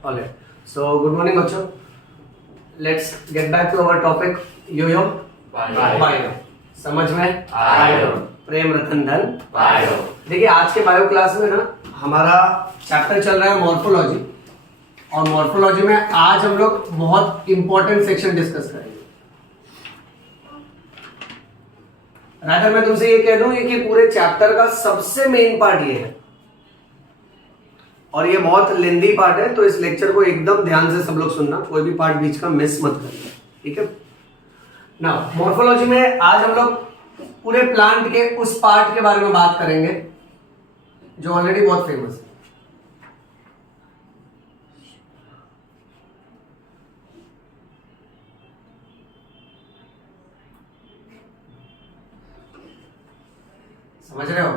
Alright. So good morning बच्चों. Let's get back to our topic yo yo. Bio. समझ में आयो. प्रेम रतन धन बायो. देखिए आज के बायो क्लास में ना हमारा चैप्टर चल रहा है मॉर्फोलॉजी और मॉर्फोलॉजी में आज हम लोग बहुत इंपॉर्टेंट सेक्शन डिस्कस करेंगे. रादर मैं तुमसे ये कह दूं कि पूरे चैप्टर का सबसे मेन पार्ट ये है और ये बहुत लेंदी पार्ट है, तो इस लेक्चर को एकदम ध्यान से सब लोग सुनना, कोई भी पार्ट बीच का मिस मत करना. ठीक है ना. मॉर्फोलॉजी में आज हम लोग पूरे प्लांट के उस पार्ट के बारे में बात करेंगे जो ऑलरेडी बहुत फेमस है. समझ रहे हो?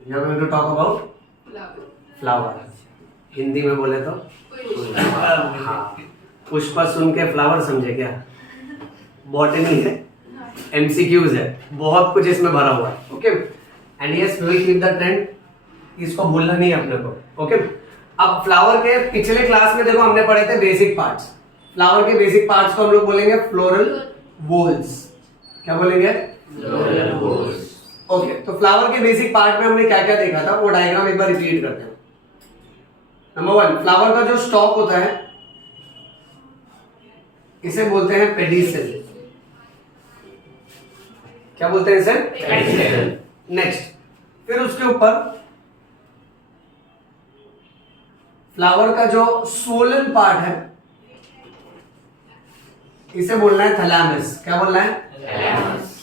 We are going to talk about flower. Hindi में बोले तो हाँ, पुष्प सुन के फ्लावर समझे क्या? बॉटनी है, एमसीक्यूज है, बहुत कुछ इसमें भरा हुआ है. Okay and yes we will keep the trend. इसको भूलना नहीं है अपने को. ओके अब फ्लावर के पिछले क्लास में देखो हमने पढ़े थे बेसिक पार्ट्स. फ्लावर के बेसिक पार्ट्स को हम लोग बोलेंगे फ्लोरल वोल्स. क्या बोलेंगे? फ्लोरल वोल्स. ओके तो फ्लावर के बेसिक पार्ट में हमने क्या क्या देखा था वो डायग्राम एक बार रिपीट करते हैं. नंबर वन, फ्लावर का जो स्टॉक होता है इसे बोलते हैं पेडिसेल. क्या बोलते हैं इसे? पेडिसेल. नेक्स्ट फिर उसके ऊपर फ्लावर का जो सोलन पार्ट है इसे बोलना है थैलेमस. क्या बोलना है? थैलेमस.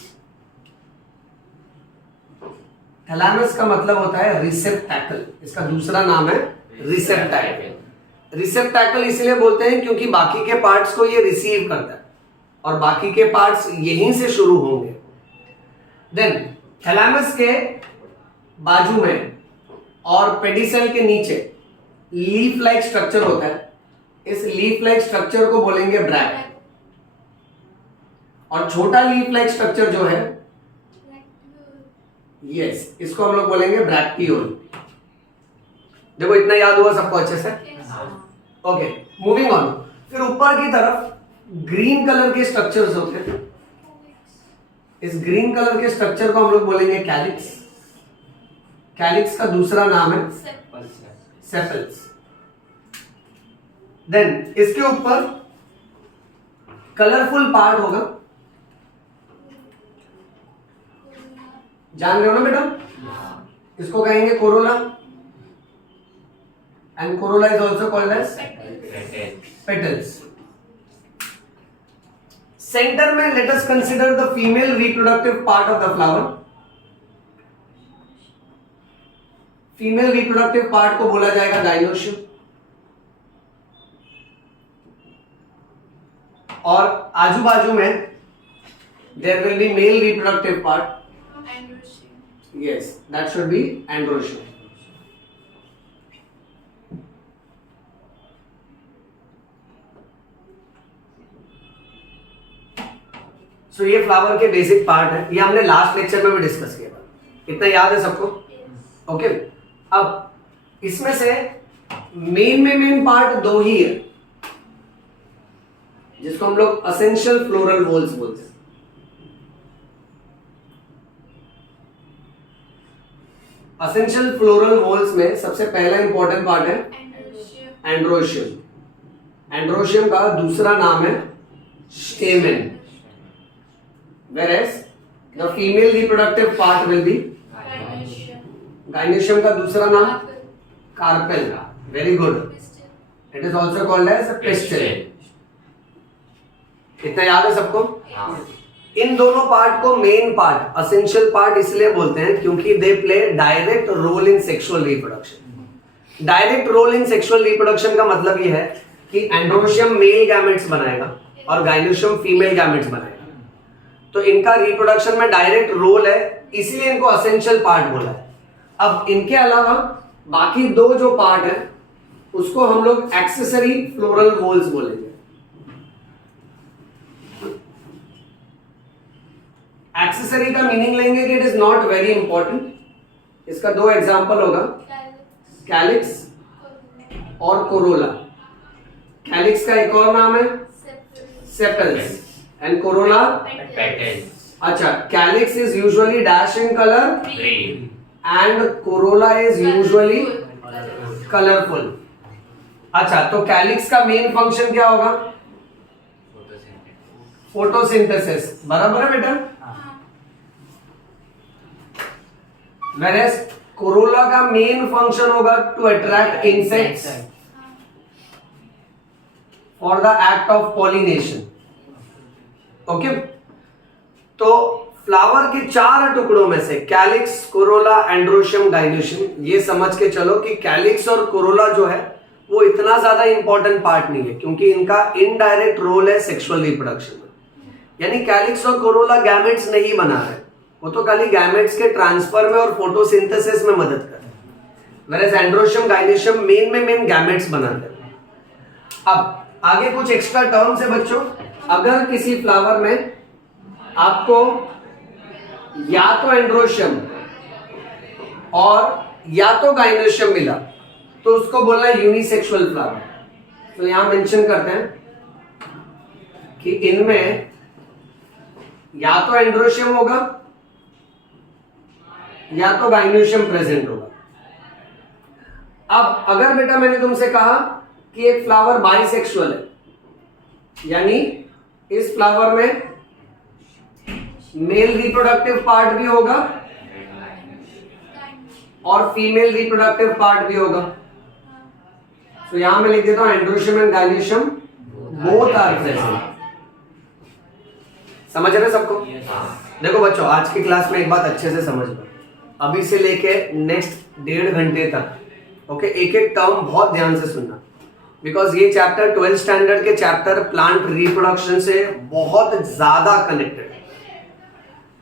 थैलेमस का मतलब होता है रिसेप्टैकल. इसका दूसरा नाम है रिसेप्टैकल. रिसेप्टैकल इसलिए बोलते हैं क्योंकि बाकी के पार्ट्स को ये रिसीव करता है और बाकी के पार्ट्स यहीं से शुरू होंगे. देन थैलेमस के बाजू में और पेडिसेल के नीचे लीफ लाइक स्ट्रक्चर होता है. इस लीफ लाइक स्ट्रक्चर को बोलेंगे ब्रैक और छोटा लीफ लाइक स्ट्रक्चर जो है यस इसको हम लोग बोलेंगे ब्रैक्टियोल. देखो इतना याद हुआ सबको अच्छे से? Okay moving on. फिर ऊपर की तरफ ग्रीन कलर के स्ट्रक्चर्स होते हैं. इस ग्रीन कलर के स्ट्रक्चर को हम लोग बोलेंगे कैलिक्स. कैलिक्स का दूसरा नाम है सेपल्स. देन इसके ऊपर कलरफुल पार्ट होगा. जान रहे हो ना बेटा? इसको कहेंगे corolla and corolla is also called as petals. Centre में let us consider the female reproductive part of the flower. Female reproductive part को बोला जाएगा गाइनोशियम और आजू बाजू में there will be male reproductive part. Yes, that should be androecium. So ये flower के बेसिक पार्ट है. ये हमने लास्ट लेक्चर में भी डिस्कस किया था. इतना याद है सबको? ओके अब इसमें से मेन पार्ट दो ही है जिसको हम लोग असेंशियल फ्लोरल वोल्स बोलते हैं. असेंशियल फ्लोरल वोल्स में सबसे पहला इंपॉर्टेंट पार्ट है एंड्रोशियम. एंड्रोशियम का दूसरा नाम है stamen. whereas the female reproductive part will be gynoecium का दूसरा नाम carpel. Very good. It is also called as pistil. इतना याद है सबको? इन दोनों पार्ट को मेन पार्ट असेंशियल पार्ट इसलिए बोलते हैं क्योंकि they play direct role in sexual reproduction. Direct role in sexual reproduction का मतलब यह है कि एंड्रोशियम मेल गैमेट्स बनाएगा और गाइनोशियम फीमेल गैमेट्स बनाएगा. तो इनका रिप्रोडक्शन में डायरेक्ट रोल है, इसलिए इनको असेंशियल पार्ट बोला है. अब इनके अलावा बाकी दो जो पार्ट है उसको हम लोग एक्सेसरी फ्लोरल वोल्स बोलेंगे. एक्सेसरी का मीनिंग लेंगे कि it is not very important. इसका दो एग्जांपल होगा कैलिक्स और कोरोला। कैलिक्स का एक और नाम है सेपल्स एंड कोरोला पेटल्स। अच्छा, calyx is usually dash in colour green. And corolla is usually colourful. अच्छा, तो कैलिक्स का मेन फंक्शन क्या होगा? फोटोसिंथेसिस, बराबर है बेटा? वेरेस कोरोला का मेन फंक्शन होगा to attract insects for the act of pollination. Okay, तो फ्लावर के 4 टुकड़ों में से कैलिक्स, कोरोला, एंड्रोशियम, गाइनोशियम, ये समझ के चलो कि कैलिक्स और कोरोला जो है वो इतना ज्यादा इंपॉर्टेंट पार्ट नहीं है, क्योंकि इनका इनडायरेक्ट रोल है सेक्सुअल रिप्रोडक्शन में। यानी कैलिक्स और कोरोला गैमेट्स नहीं बना रहे, वो तो खाली गैमेट्स के ट्रांसफर में और फोटोसिंथेसिस में मदद कर रहे हैं। वेरेस एंड्रोशियम, गाइनोशियम मेन गैमेट्स बनाते हैं। अब आगे कुछ एक्स्ट्रा टर्म्स है बच्चों। अगर किसी फ्लावर में आपको या तो एंड्रोशियम और या तो गाइनोशियम मिला तो उसको बोलना है यूनिसेक्सुअल फ्लावर। तो यहां मेंशन करते हैं कि इनमें या तो एंड्रोशियम होगा या तो गाइनोशियम प्रेजेंट होगा। अब अगर बेटा मैंने तुमसे कहा कि एक फ्लावर बाइसेक्सुअल है, यानी इस फ्लावर में मेल रिप्रोडक्टिव पार्ट भी होगा और फीमेल रिप्रोडक्टिव पार्ट भी होगा, तो यहां मैं लिख देता हूं androecium and gynoecium both are present. समझ रहे सबको? देखो बच्चों, आज की क्लास में एक बात अच्छे से समझ लो, अभी से लेके नेक्स्ट 1.5 घंटे तक ओके, एक एक टर्म बहुत ध्यान से सुनना, बिकॉज ये चैप्टर 12th स्टैंडर्ड के चैप्टर प्लांट रिप्रोडक्शन से बहुत ज्यादा कनेक्टेड है।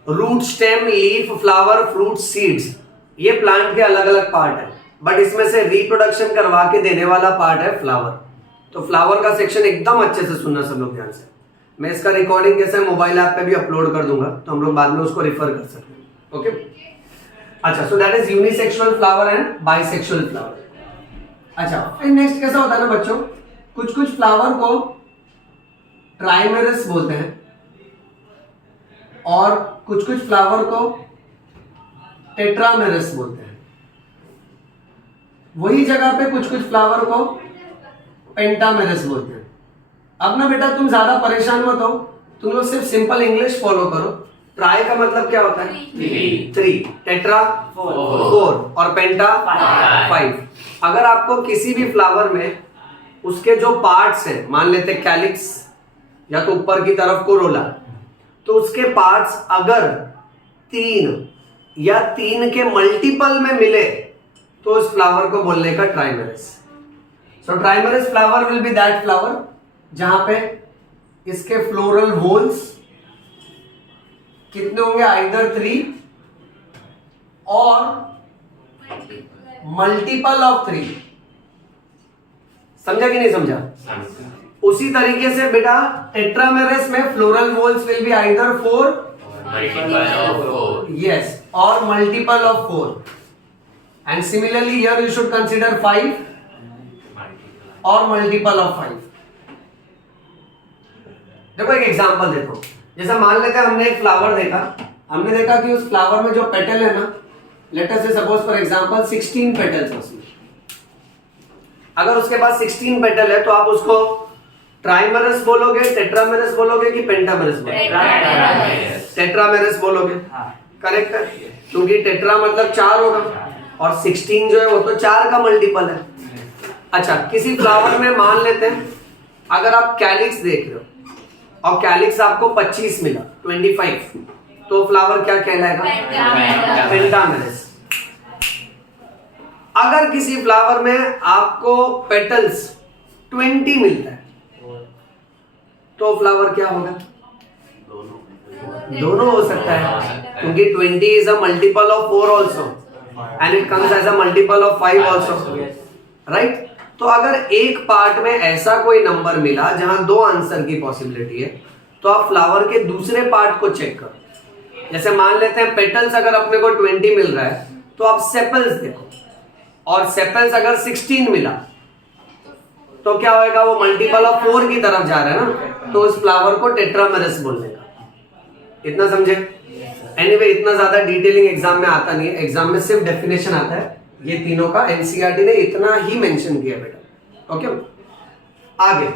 Root, stem, leaf, flower, fruit, seeds, ये प्लांट के अलग अलग पार्ट है, बट इसमें से रिप्रोडक्शन करवा के देने वाला पार्ट है फ्लावर। तो फ्लावर का सेक्शन एकदम अच्छे से सुनना सब लोग ध्यान से। मैं इसका रिकॉर्डिंग कैसे मोबाइल ऐप पे भी अपलोड कर दूंगा, तो हम लोग बाद में उसको रिफर कर सकते हैं। ओके, अच्छा, सो that is unisexual flower and bisexual flower. अच्छा, फिर नेक्स्ट कैसा होता है ना बच्चों, कुछ कुछ फ्लावर को ट्राइमेरस बोलते हैं और कुछ कुछ फ्लावर को टेट्रामेरस बोलते हैं। वही जगह पे कुछ कुछ फ्लावर को पेंटामेरस बोलते हैं। अब ना बेटा तुम ज्यादा परेशान मत हो, तुम लोग सिर्फ सिंपल इंग्लिश फॉलो करो। ट्राई का मतलब क्या होता है? 3, टेट्रा 4 और पेंटा 5। अगर आपको किसी भी फ्लावर में उसके जो पार्ट्स हैं, मान लेते कैलिक्स या तो ऊपर की तरफ कोरोला, तो उसके पार्ट्स अगर 3 या 3 के मल्टीपल में मिले तो उस फ्लावर को बोलने का ट्राइमेरस। सो ट्राइमेरस flower will be that flower जहां पे इसके फ्लोरल होल्स कितने होंगे? आइदर 3 और मल्टीपल ऑफ 3। समझा कि नहीं समझा? उसी तरीके से बेटा टेट्रामेरस में floral holes will be either 4 yes or multiple of 4, and similarly here you should consider 5 or multiple of 5। देखो एक एग्जांपल देता हूं, जैसा मान लेते हैं हमने एक फ्लावर देखा, हमने देखा कि उस फ्लावर में जो पेटल है ना, लेट अस से सपोज फॉर एग्जांपल 16 पेटल्स हैं उसमें। अगर उसके पास 16 पेटल है तो आप उसको ट्राइमेरस बोलोगे, टेट्रामेरस बोलोगे कि पेंटामेरस बोलोगे? टेट्रामेरस बोलोगे, करेक्ट है, क्योंकि टेट्रा मतलब 4 होगा और 16 जो है वो तो 4 का मल्टीपल है। अच्छा, किसी फ्लावर में मान लेते हैं अगर आप कैलिक्स देख रहे हो और कैलिक्स आपको 25 मिला, 25, तो फ्लावर क्या कहलाएगा? पेंटामेरस। अगर किसी फ्लावर में आपको पेटल्स 20 मिलता है तो फ्लावर क्या होगा? दोनों हो सकता है, क्योंकि 20 is a multiple of 4 also and it comes as a multiple of 5 also, right? तो अगर एक पार्ट में ऐसा कोई नंबर मिला जहां 2 आंसर की पॉसिबिलिटी है, तो आप फ्लावर के दूसरे पार्ट को चेक करो। जैसे मान लेते हैं पेटल्स अगर अपने को 20 मिल रहा है तो आप सेपल्स देखो, और सेपल्स अगर 16 मिला तो क्या होएगा, वो मल्टीपल ऑफ 4 की तरफ जा रहा है ना, तो उस फ्लावर को टेट्रामेरस बोलने का। इतना समझे? एनीवे इतना ज्यादा डिटेलिंग एग्जाम में आता नहीं है, एग्जाम में सिर्फ डेफिनेशन आता है ये तीनों का। एनसीईआरटी ने इतना ही मेंशन किया बेटा। ओके, आगे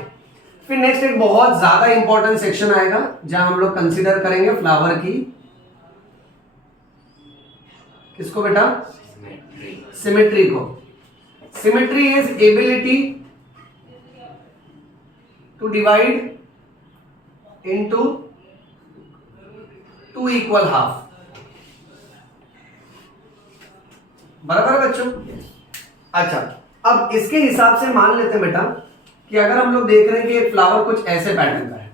फिर नेक्स्ट एक बहुत ज्यादा इंपॉर्टेंट सेक्शन आएगा जहां हम लोग कंसीडर करेंगे फ्लावर की, किसको बेटा? सिमेट्री को। Symmetry is ability to divide into two equal half. बराबर है बच्चों? अच्छा, अब इसके हिसाब से मान लेते हैं बेटा कि अगर हम लोग देख रहे हैं कि एक फ्लावर कुछ ऐसे पैटर्न का है,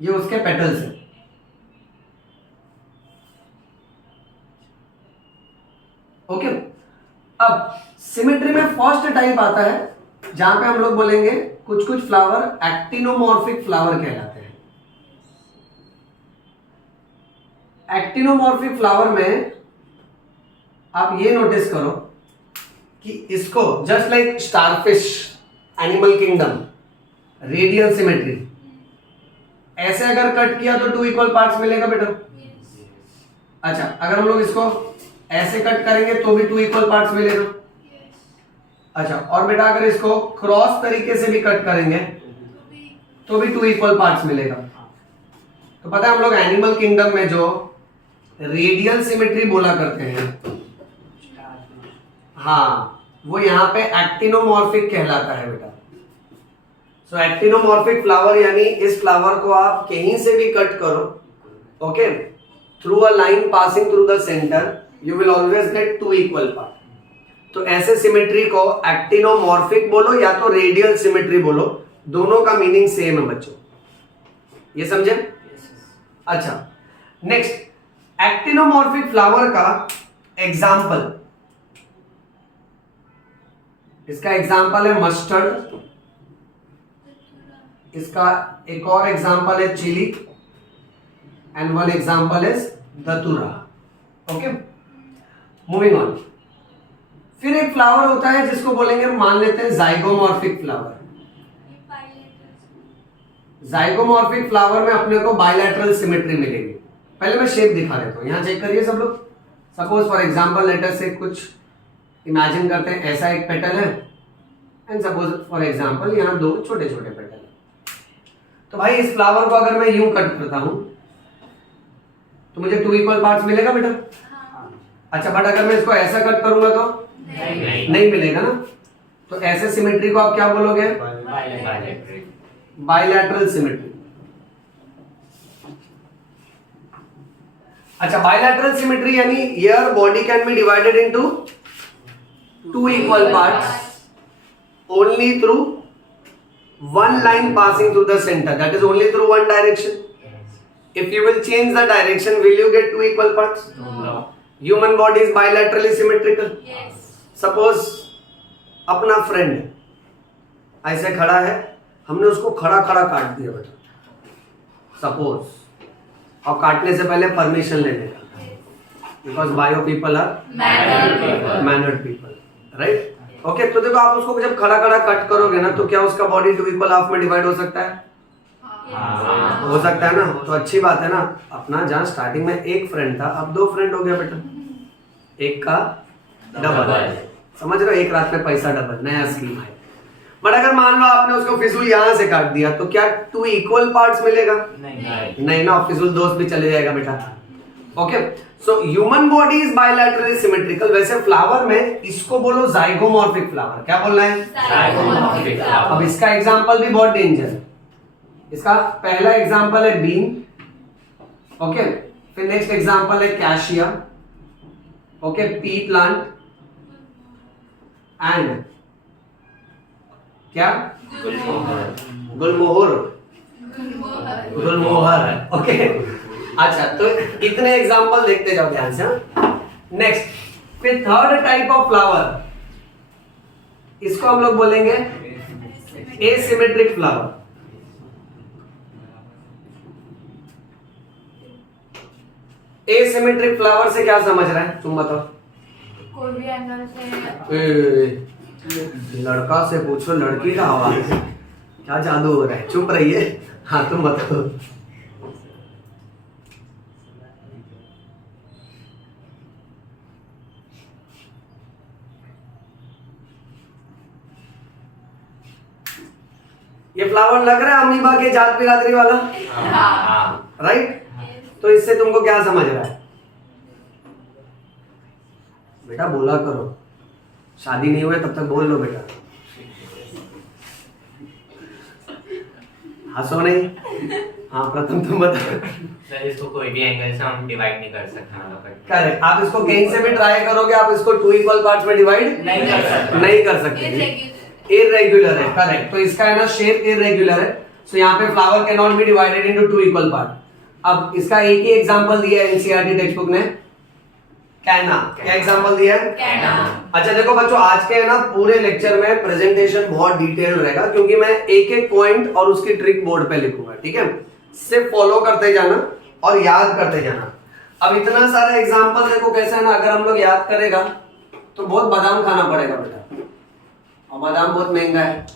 ये उसके पेटल्स है। ओके, अब सिमेट्री में फर्स्ट टाइप आता है जहां पे हम लोग बोलेंगे कुछ कुछ फ्लावर एक्टिनोमॉर्फिक फ्लावर कहलाते हैं। एक्टिनोमॉर्फिक फ्लावर में आप ये नोटिस करो कि इसको just like starfish animal kingdom, radial symmetry, ऐसे अगर कट किया तो 2 इक्वल पार्ट्स मिलेगा बेटा। अच्छा, अगर हम लोग इसको ऐसे कट करेंगे तो भी 2 इक्वल पार्ट्स मिलेगा। अच्छा, और बेटा अगर इसको क्रॉस तरीके से भी कट करेंगे तो भी 2 इक्वल पार्ट्स मिलेगा। तो पता है हम लोग एनिमल किंगडम में जो रेडियल सिमेट्री बोला करते हैं, हाँ, वो यहाँ पे एक्टिनोमॉर्फिक कहलाता है बेटा। सो एक्टिनोमॉर्फिक फ्लावर यानी इस फ्लावर को आप कहीं से भी कट करो, okay, through a line passing through the centre, you will always get 2 equal part. तो ऐसे सिमेट्री को एक्टिनोमॉर्फिक बोलो या तो रेडियल सिमेट्री बोलो, दोनों का मीनिंग सेम है बच्चों, ये समझे? अच्छा, नेक्स्ट एक्टिनोमॉर्फिक फ्लावर का एग्जाम्पल, इसका एग्जाम्पल है मस्टर्ड, इसका एक और एग्जाम्पल है chilli, and one example is datura. Okay, moving on. फिर एक फ्लावर होता है जिसको बोलेंगे, मान लेते हैं जाइगोमॉर्फिक फ्लावर। जाइगोमॉर्फिक फ्लावर में अपने को बायलैटरल सिमेट्री मिलेगी। पहले मैं शेप दिखा देता हूं, यहां चेक करिए सब लोग। सपोज फॉर एग्जांपल लेटर से कुछ इमेजिन करते हैं, ऐसा एक पेटल है, एंड सपोज फॉर एग्जांपल यहां 2 छोटे छोटे पेटल है। तो भाई इस फ्लावर को अगर मैं यूं कट करता हूं तो मुझे 2 इक्वल पार्ट्स मिलेगा बेटा? अच्छा, बट अगर मैं इसको ऐसा कट करूंगा तो नहीं मिलेगा ना। तो ऐसे सिमेट्री को आप क्या बोलोगे? Bilateral symmetry. अच्छा, बायलैटरल सिमेट्री यानी here body can be divided into 2 equal parts only through one line passing through the center, that is only through one direction. If you will change the direction, will you get 2 equal parts? No. Human body is bilaterally symmetrical. Yes. Suppose अपना friend ऐसे खड़ा है, हमने उसको खड़ा खड़ा काट दिया बेटा, सपोज, और काटने से पहले परमिशन लेने का, because bio people are mannered people, right? Okay, तो देखो आप उसको जब खड़ा खड़ा कट करोगे ना, तो क्या उसका बॉडी 2 इक्वल हाफ में डिवाइड हो सकता है? हो सकता है ना। तो अच्छी बात है ना, अपना जहाँ स्टार्टिंग में एक फ्रेंड था, अब 2 फ्रेंड हो गया बेटा, एक का डबल। समझ रहे हो? एक रात में पैसा डबल, नया स्कीम है। बट अगर मान लो आपने उसको फिजूल यहाँ से काट दिया तो क्या 2 इक्वल पार्ट्स मिलेगा? नहीं ना, फिजूल दोस्त भी चले जाएगा बेटा। Okay, so human body is bilaterally symmetrical. वैसे फ्लावर में इसको बोलो जाइगोमॉर्फिक फ्लावर। क्या बोलना है? Zygomorphic flower. अब इसका एग्जांपल भी बहुत डेंजर है। इसका पहला एग्जांपल है बीन, ओके, फिर नेक्स्ट एग्जांपल है cassia, okay, P plant, and क्या? गुलमोहर, गुलमोहर। ओके, अच्छा, तो इतने एग्जांपल देखते जाओ ध्यान से। नेक्स्ट, फिर थर्ड टाइप ऑफ फ्लावर, इसको हम लोग बोलेंगे एसिमेट्रिक फ्लावर। एसिमेट्रिक फ्लावर से क्या समझ रहा है, तुम बताओ। कोई भी एंगल से लड़का से पूछो लड़की का आवाज, क्या जादू हो रहा है, चुप रहिए। हाँ तुम बताओ। ये फ्लावर लग रहा है अमीबा के जात बिरादरी वाला, राइट? तो इससे तुमको क्या समझ रहा है बेटा, बोला करो, शादी नहीं हुए तब तक बोल लो बेटा, हंसो नहीं। हाँ प्रथम तुम बता। सर इसको कोई भी एंगल से हम डिवाइड नहीं कर सकते, मतलब करेक्ट, आप इसको कहीं से भी ट्राई करोगे, आप इसको 2 इक्वल पार्ट्स में डिवाइड नहीं कर सकते, इरेगुलर है। करेक्ट, तो इसका है ना शेप इरेगुलर है, सो यहाँ पे flower can not be divided into 2 equal part. अब इसका एक ही एग्जांपल दिया है एनसीईआरटी टेक्स्ट बुक ने, कैना। क्या एग्जांपल दिया है? कैना। अच्छा देखो बच्चों, आज के है ना पूरे लेक्चर में प्रेजेंटेशन बहुत डिटेल रहेगा, क्योंकि मैं एक एक पॉइंट और उसकी ट्रिक बोर्ड पे लिखूंगा, ठीक है? सिर्फ फॉलो करते जाना और याद करते जाना। अब इतना सारा एग्जांपल देखो कैसा है ना, अगर हम लोग याद करेगा तो बहुत बादाम खाना पड़ेगा बेटा, और बादाम बहुत महंगा है,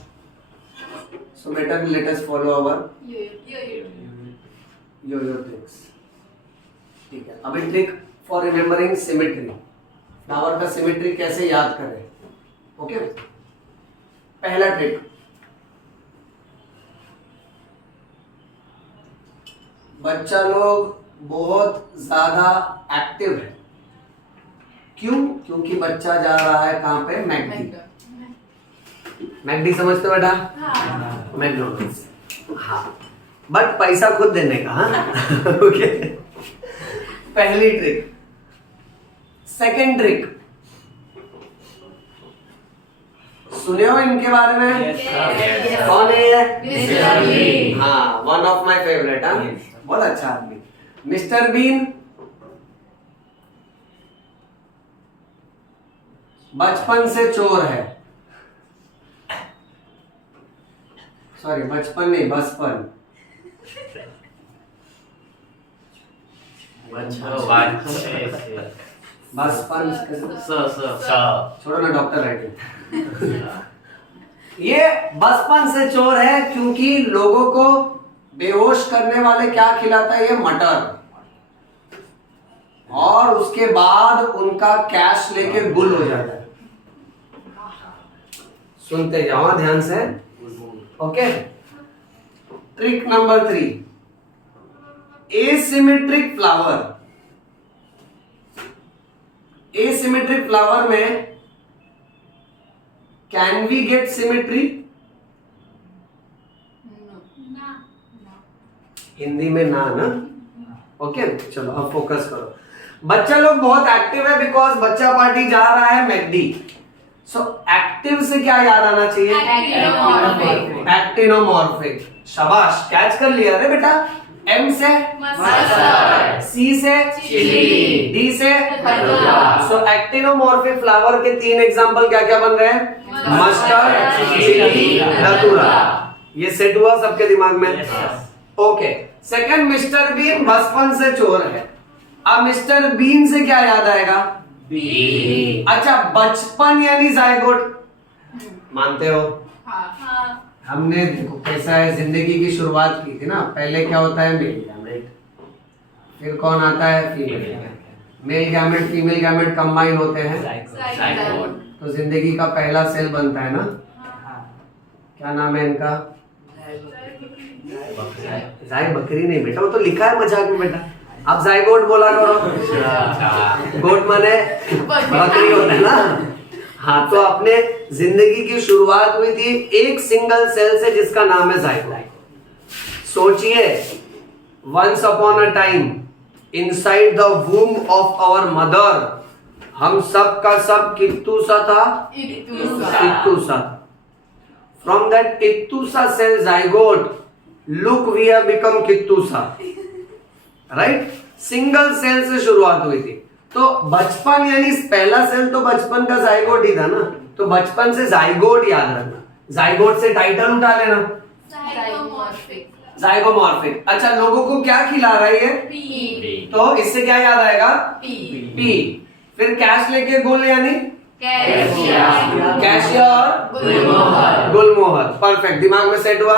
so better let us follow our yo tricks, ठीक है? अभी trick for remembering symmetry, flower का सिमेट्री कैसे याद करें, ओके? पहला ट्रिक, बच्चा लोग बहुत ज्यादा एक्टिव है, क्यों? क्योंकि बच्चा जा रहा है कहां पे? मैकडी। मैकडी समझते हो बेटा? मैकडॉनल्ड्स, हाँ, बट पैसा खुद देने का, हाँ ओके। पहली ट्रिक। सेकंड ट्रिक, सुने हो इनके बारे में? कौन है ये? Mr Bean. हाँ, वन ऑफ माय फेवरेट, हाँ, बहुत अच्छा आदमी मिस्टर बीन। बचपन से चोर है, सॉरी बचपन नहीं, बचपन, बचपन छोड़ो ना, डॉक्टर राइटिंग। ये बचपन से चोर है क्योंकि लोगों को बेहोश करने वाले क्या खिलाता है? ये मटर, और उसके बाद उनका कैश लेके गुल हो जाता है। सुनते जाओ ध्यान से, okay? Trick number 3, asymmetric flower. Asymmetric flower में can we get symmetry? Hindi में ना, ओके? चलो अब फोकस करो। बच्चा लोग बहुत एक्टिव है बिकॉज बच्चा पार्टी जा रहा है मैकडी, सो एक्टिव से क्या याद आना चाहिए? एक्टिनोमॉर्फिक। शाबाश, कैच कर लिया रे बेटा। एम से मस्टर्ड, सी से चिली, डी से खरबूजा। सो एक्टिनोमॉर्फिक फ्लावर के 3 एग्जांपल क्या क्या बन रहे हैं? मस्टर्ड, चिली, धतूरा। ये सेट हुआ सबके दिमाग में? ओके। सेकंड, मिस्टर बीन बचपन से चोर है। अब मिस्टर बीन से क्या याद आएगा? बी। अच्छा, बचपन यानी जायगोट, मानते हो? हमने देखो कैसा है, जिंदगी की शुरुआत की थी ना, पहले क्या होता है? मेल गैमेट, फिर कौन आता है? Female gamete. Mail gamete female gamete combine होते हैं तो जिंदगी का पहला सेल बनता है ना, क्या नाम है इनका? जाय बकरी नहीं बेटा, वो तो लिखा है मजाक में बेटा, आप जायगोट बोला करो। गोट माने बकरी होता है ना। हाँ, तो अपने जिंदगी की शुरुआत हुई थी एक सिंगल सेल से जिसका नाम है जायगोट। सोचिए, once upon a time inside the womb of our mother, हम सब का सब कित्तू सा था, इत्तू सा। फ्रॉम दैट इत्तू सा cell zygote, look we have become कित्तू सा, राइट? सिंगल सेल से शुरुआत हुई थी। तो बचपन यानी पहला सेल तो बचपन का जायगोट ही था ना, तो बचपन से जायगोट याद रखना। जायगोट से टाइटल उठा लेना, जाइगोमॉर्फिक। अच्छा, लोगों को क्या खिला रहा है ये? पी तो इससे क्या याद आएगा? P P. फिर कैश लेके गुल यानी कैशिया कैशिया और गुलमोहर गुलमोहर। परफेक्ट, दिमाग में सेट हुआ।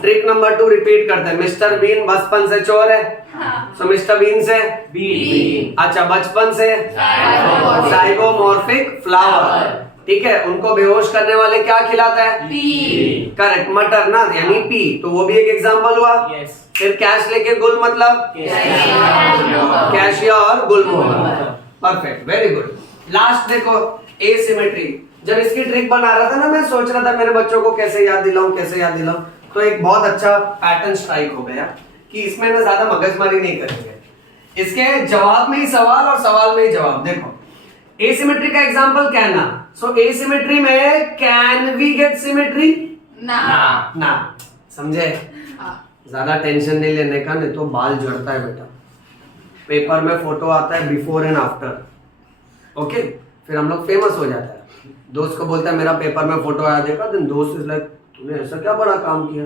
ट्रिक नंबर 2 रिपीट करते हैं। मिस्टर बीन बचपन से चोर है, सो मिस्टर बीन से बीन। अच्छा, बचपन से जाइगोमॉर्फिक जाइगोमॉर्फिक फ्लावर। ठीक है, उनको बेहोश करने वाले क्या खिलाता है? पी करेक्ट, मटर ना, यानी पी, तो वो भी एक एग्जांपल हुआ। फिर कैश लेके गुल मतलब कैशिया और गुलमोहर। Perfect, very good. लास्ट देखो, एसिमेट्री। जब इसकी ट्रिक बना रहा था ना, मैं सोच रहा था मेरे बच्चों को कैसे याद दिलाऊं, तो एक बहुत अच्छा पैटर्न स्ट्राइक हो गया कि इसमें ना ज्यादा मगजमारी नहीं करेंगे, इसके जवाब में ही सवाल और सवाल में ही जवाब। देखो, एसिमेट्री का एग्जांपल कहना। सो एसिमेट्री में कैन वी गेट सिमेट्री? ना, समझे? ज्यादा टेंशन नहीं लेने का, नहीं तो बाल झड़ता है बेटा। पेपर में फोटो आता है बिफोर एंड आफ्टर, ओके, फिर हम लोग फेमस हो जाता है। दोस्त को बोलता है मेरा पेपर में फोटो आया, देखा? देन दोस्त इज लाइक तूने ऐसा क्या बड़ा काम किया?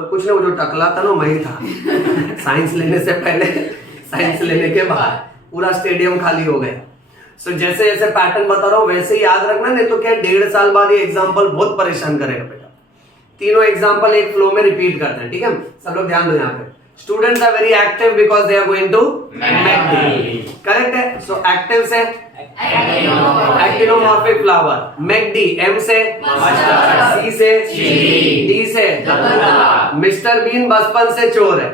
कुछ नहीं, वो जो टकला था ना मैं ही था। साइंस लेने से पहले, साइंस लेने के बाद पूरा स्टेडियम खाली हो गया। सो जैसे जैसे पैटर्न बता रहा हूँ वैसे ही याद रखना, नहीं तो क्या 1.5 साल बाद ये एग्जाम्पल बहुत परेशान करेगा बेटा। तीनों एग्जाम्पल एक फ्लो में रिपीट करते हैं, ठीक है? सब लोग ध्यान दो यहाँ पे। Students are very active because they are going to McD. Correct है। सो एक्टिव से एक्टिनोमॉर्फिक फ्लावर, मैकडी, एम से मस्टर्ड, सी से चिली, डी से गल्ला। मिस्टर बीन बचपन से चोर है,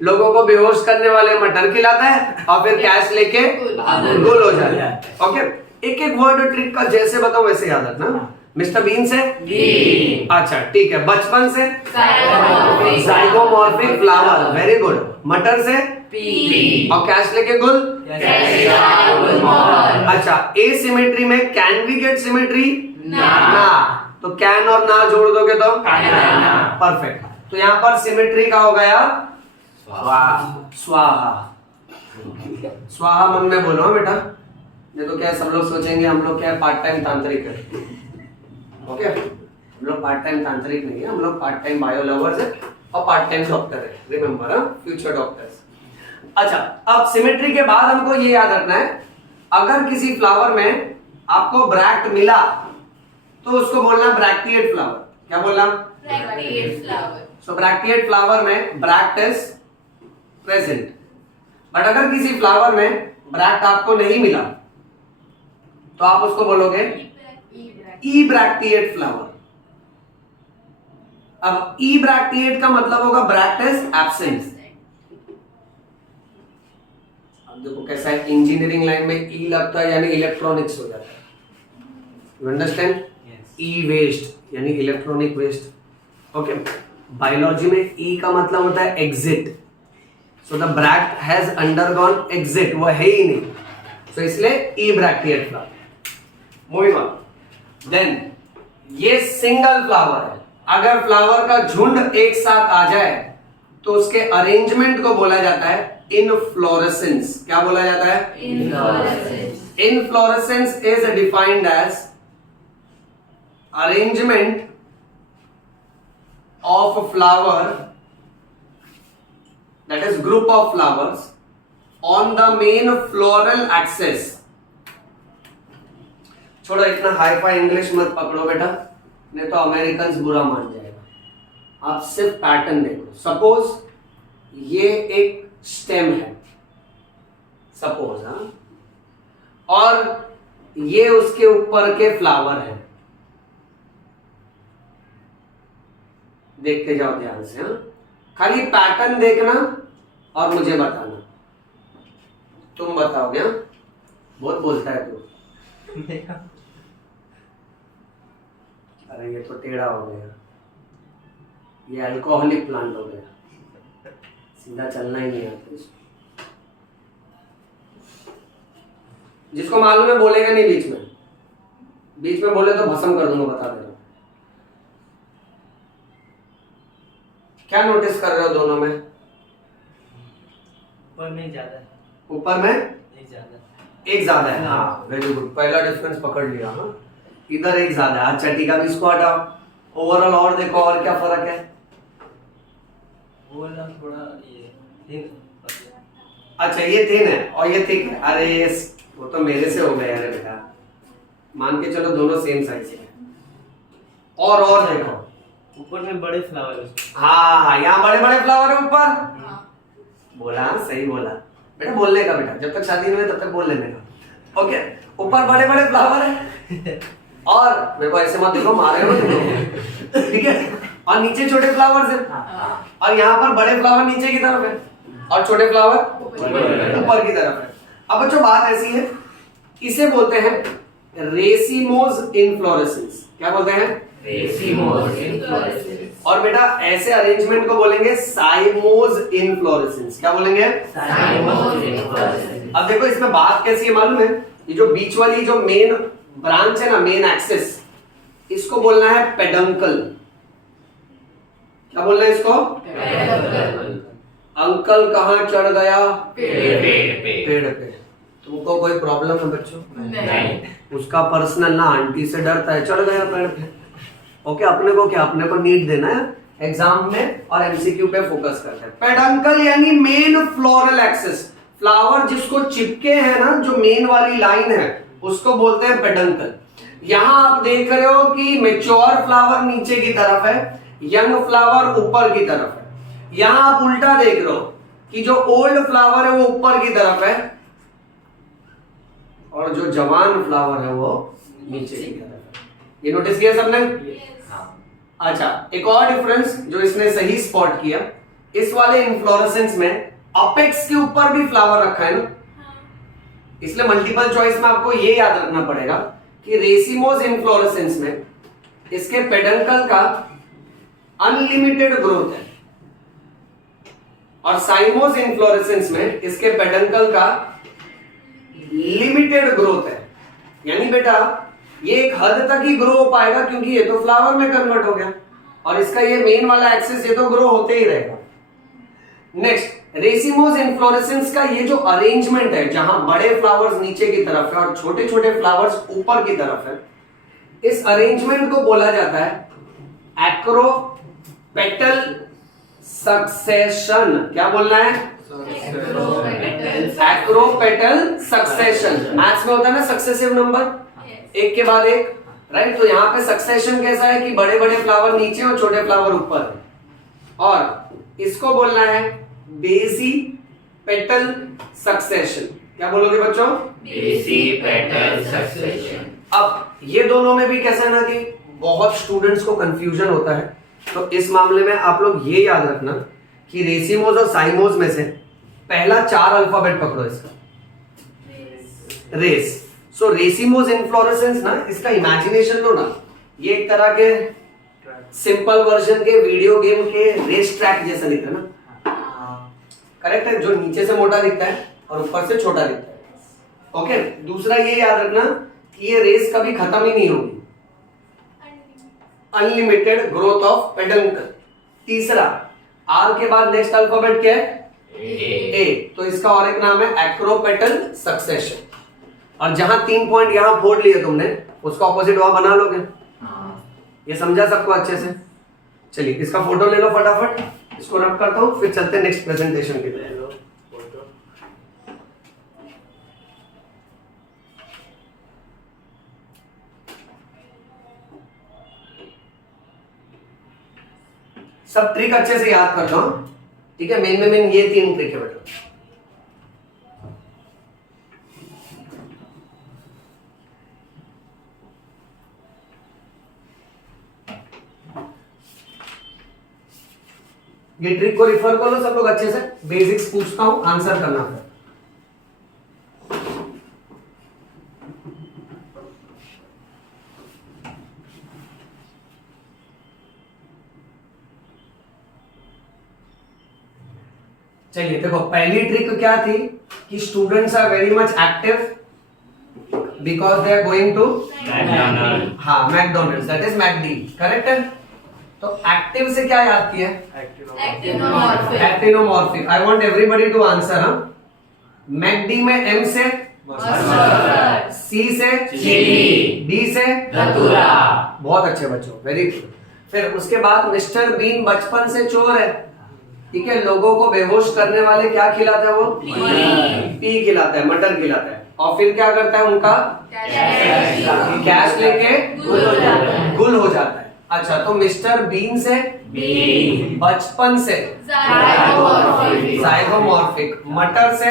लोगों को बेहोश करने वाले मटर खिलाता है और फिर कैश लेके गुल हो जाता है। ओके, एक एक वर्ड ट्रिक का जैसे बताओ वैसे याद रखना। मिस्टर बीन से बीन। अच्छा ठीक है, बचपन से zygomorphic zygomorphic flower, very good. मटर से पी और कैश लेके गुल कैशिया गुलमोहर। अच्छा, ए सिमेट्री में कैन वी गेट सिमेट्री? ना। तो कैन और ना जोड़ दोगे तो ना। परफेक्ट। तो यहाँ पर सिमेट्री का हो गया स्वाहा। स्वाहा मन में बोलो बेटा, नहीं तो क्या सब लोग सोचेंगे हम लोग क्या पार्ट टाइम तांत्रिक है। ओके, हम लोग पार्ट टाइम तांत्रिक नहीं है, हम लोग पार्ट टाइम बायो लवर्स है और पार्ट टाइम डॉक्टर है। Remember, future doctors. अच्छा, अब सिमेट्री के बाद हमको ये याद रखना है, अगर किसी फ्लावर में आपको ब्रैक्ट मिला तो उसको बोलना ब्रैक्टिएट फ्लावर। क्या बोलना? सो ब्रैक्टिएट फ्लावर में ब्रैक्ट इज प्रेजेंट। बट अगर किसी फ्लावर में ब्रैक्ट आपको नहीं मिला तो आप उसको बोलोगे ई ब्रैक्टिएट फ्लावर। अब ई ब्रैक्टिएट का मतलब होगा ब्रैक्ट इज एब्सेंट। अब देखो कैसा है, इंजीनियरिंग लाइन में ई लगता है यानी इलेक्ट्रॉनिक्स हो जाता है। You understand? ई वेस्ट यानी इलेक्ट्रॉनिक वेस्ट। ओके, बायोलॉजी में ई का मतलब होता है exit. So the bract has undergone exit, वो है ही नहीं, सो इसलिए ebracteate flower. Moving on, then ये सिंगल फ्लावर है। अगर फ्लावर का झुंड एक साथ आ जाए तो उसके अरेंजमेंट को बोला जाता है इनफ्लोरेसेंस। क्या बोला जाता है? Inflorescence is defined as arrangement of a flower, that is group of flowers on the main floral axis। छोड़ो इतना हाई फाई इंग्लिश मत पकड़ो बेटा, नहीं तो अमेरिकन बुरा मान जाएगा। आप सिर्फ पैटर्न देखो। सपोज ये एक स्टेम है, सपोज, हाँ, और ये उसके ऊपर के फ्लावर है। देखते जाओ ध्यान से, हाँ, खाली पैटर्न देखना और मुझे बताना। तुम बताओगे? हाँ, बहुत बोलता है तू। अरे ये तो टेढ़ा हो गया, ये अल्कोहलिक प्लांट हो गया, सीधा चलना ही नहीं आता इसको। जिसको मालूम है बोलेगा नहीं, बीच में बोले तो भस्म कर दूंगा, बता दे रहा हूं। क्या नोटिस कर रहे हो दोनों में? ऊपर में ज्यादा, ऊपर में एक ज्यादा, एक ज्यादा है। हाँ, वेरी गुड, पहला डिफरेंस पकड़ लिया। हाँ, इधर एक ज्यादा है। अच्छा ठीक है, अब इसको हटाओ, ओवरऑल और देखो और क्या फर्क है। वो ना थोड़ा ये thin, अच्छा ये थिन है और ये थिक है। अरे वो तो मेरे से हो गया अरे बेटा, मान के चलो दोनों सेम साइज के। और देखो ऊपर में बड़े फ्लावर हाँ यहाँ बड़े बड़े फ्लावर है ऊपर। बोला सही बोला बेटा, बोलने का बेटा, जब तक शादी नहीं हुई तब तक बोल लेने का। ओके, ऊपर बड़े बड़े फ्लावर है और मेरे को ऐसे मत देखो, मारे मत देखो, ठीक है। और नीचे छोटे फ्लावर्स हैं और यहाँ पर बड़े फ्लावर नीचे की तरफ है और छोटे फ्लावर ऊपर की तरफ है। अब बच्चों बात ऐसी है, इसे बोलते हैं रेसिमोज इनफ्लोरेसेंस। क्या बोलते हैं? Racemose inflorescence. और बेटा ऐसे अरेंजमेंट को बोलेंगे साइमोज इनफ्लोरेसेंस। क्या बोलेंगे? Cymose inflorescence. अब देखो इसमें बात कैसी है मालूम है? ये जो बीच वाली जो मेन ब्रांच है ना, मेन एक्सिस, इसको बोलना है पेडंकल। क्या बोलना है इसको? अंकल कहाँ चढ़ गया? पेड़ पे। तुमको कोई प्रॉब्लम है बच्चों? नहीं। उसका पर्सनल ना, आंटी से डरता है, चढ़ गया पेड़ पे। ओके, अपने को क्या, अपने को नीट देना है एग्जाम में और एमसीक्यू पे फोकस करते हैं। पेडंकल यानी मेन फ्लोरल एक्सिस, फ्लावर जिसको चिपके हैं ना, जो मेन वाली लाइन है उसको बोलते हैं पेडंकल। यहां आप देख रहे हो कि मैच्योर फ्लावर नीचे की तरफ है, यंग फ्लावर ऊपर की तरफ है। यहां आप उल्टा देख रहे हो कि जो ओल्ड फ्लावर है वो ऊपर की तरफ है और जो जवान फ्लावर है वो नीचे की तरफ है। ये नोटिस किया सबने? अच्छा, एक और डिफरेंस जो इसने सही स्पॉट किया, इस वाले इन्फ्लोरेसेंस में अपेक्स के ऊपर भी फ्लावर रखा है ना, इसलिए मल्टीपल चॉइस में आपको ये याद रखना पड़ेगा कि रेसिमोज इन्फ्लोरेसेंस में इसके पेडंकल का अनलिमिटेड ग्रोथ है और साइमोज इन्फ्लोरेसेंस में इसके पेडंकल का लिमिटेड ग्रोथ है। यानी बेटा ये एक हद तक ही ग्रो हो पाएगा क्योंकि ये तो फ्लावर में कन्वर्ट हो गया और इसका ये मेन वाला एक्सिस ये तो ग्रो होते ही रहेगा। नेक्स्ट, रेसिमोज इन्फ्लोरेसेंस का ये जो अरेंजमेंट है, जहां बड़े फ्लावर्स नीचे की तरफ है और छोटे छोटे फ्लावर्स ऊपर की तरफ है, इस अरेंजमेंट को बोला जाता है एक्रोपेटल सक्सेशन। क्या बोलना है? Acropetal succession. मैथ्स में होता है ना सक्सेसिव नंबर, एक के बाद एक, राइट? तो यहाँ पे सक्सेशन कैसा है कि बड़े बड़े फ्लावर नीचे और छोटे फ्लावर ऊपर है और इसको बोलना है बेसी पेटल सक्सेशन। क्या बोलोगे बच्चों? बेसी पेटल सक्सेशन। अब ये दोनों में भी कैसा है ना कि बहुत स्टूडेंट्स को कंफ्यूजन होता है, तो इस मामले में आप लोग ये याद रखना कि रेसिमोज और साइमोज में से पहला 4 अल्फाबेट पकड़ो इसका, रेस। सो रेसिमोज इन्फ्लोरेसेंस ना, इसका इमेजिनेशन लो ना, ये एक तरह के सिंपल वर्जन के वीडियो गेम के रेस ट्रैक जैसा दिखता है ना, करेक्ट है? जो नीचे से मोटा दिखता है और ऊपर से छोटा दिखता है। ओके, दूसरा ये याद रखना कि ये रेस कभी खत्म ही नहीं होगी, अनलिमिटेड ग्रोथ ऑफ पेडंकल। तीसरा, आर के बाद नेक्स्ट अल्फाबेट क्या है? ए। तो इसका और एक नाम है एक्रोपेटल सक्सेशन। और जहां 3 पॉइंट यहां फोड़ लिए तुमने, उसका ऑपोजिट वहां बना लोगे। ये समझा सबको अच्छे से? चलिए इसका फोटो ले लो फटाफट, इसको रब करता हूं, फिर चलते हैं नेक्स्ट प्रेजेंटेशन के लिए। सब ट्रिक अच्छे से याद कर लो, ठीक है? मेन में मेन ये 3 ट्रिक है बेटा। ये ट्रिक को रिफर कर लो सब लोग अच्छे से, बेसिक्स पूछता हूं, आंसर करना है। चलिए देखो, पहली ट्रिक क्या थी कि students are very much active because they are going to McDonald. हाँ McDonald's, that is McD, correct है? तो एक्टिव से क्या याद किया? Actinomorphic. I want everybody to answer. McD में एम से मस्टर्ड, सी से चिली, डी से धतूरा। बहुत अच्छे बच्चों, वेरी गुड। फिर उसके बाद मिस्टर बीन बचपन से चोर है, ठीक है, लोगों को बेहोश करने वाले क्या खिलाता है वो? पी खिलाता है, मटर खिलाता है। और फिर क्या करता है उनका? कैश लेके गुल हो जाता है। अच्छा, तो मिस्टर बीन से बचपन से जाइगोमॉर्फिक, मटर से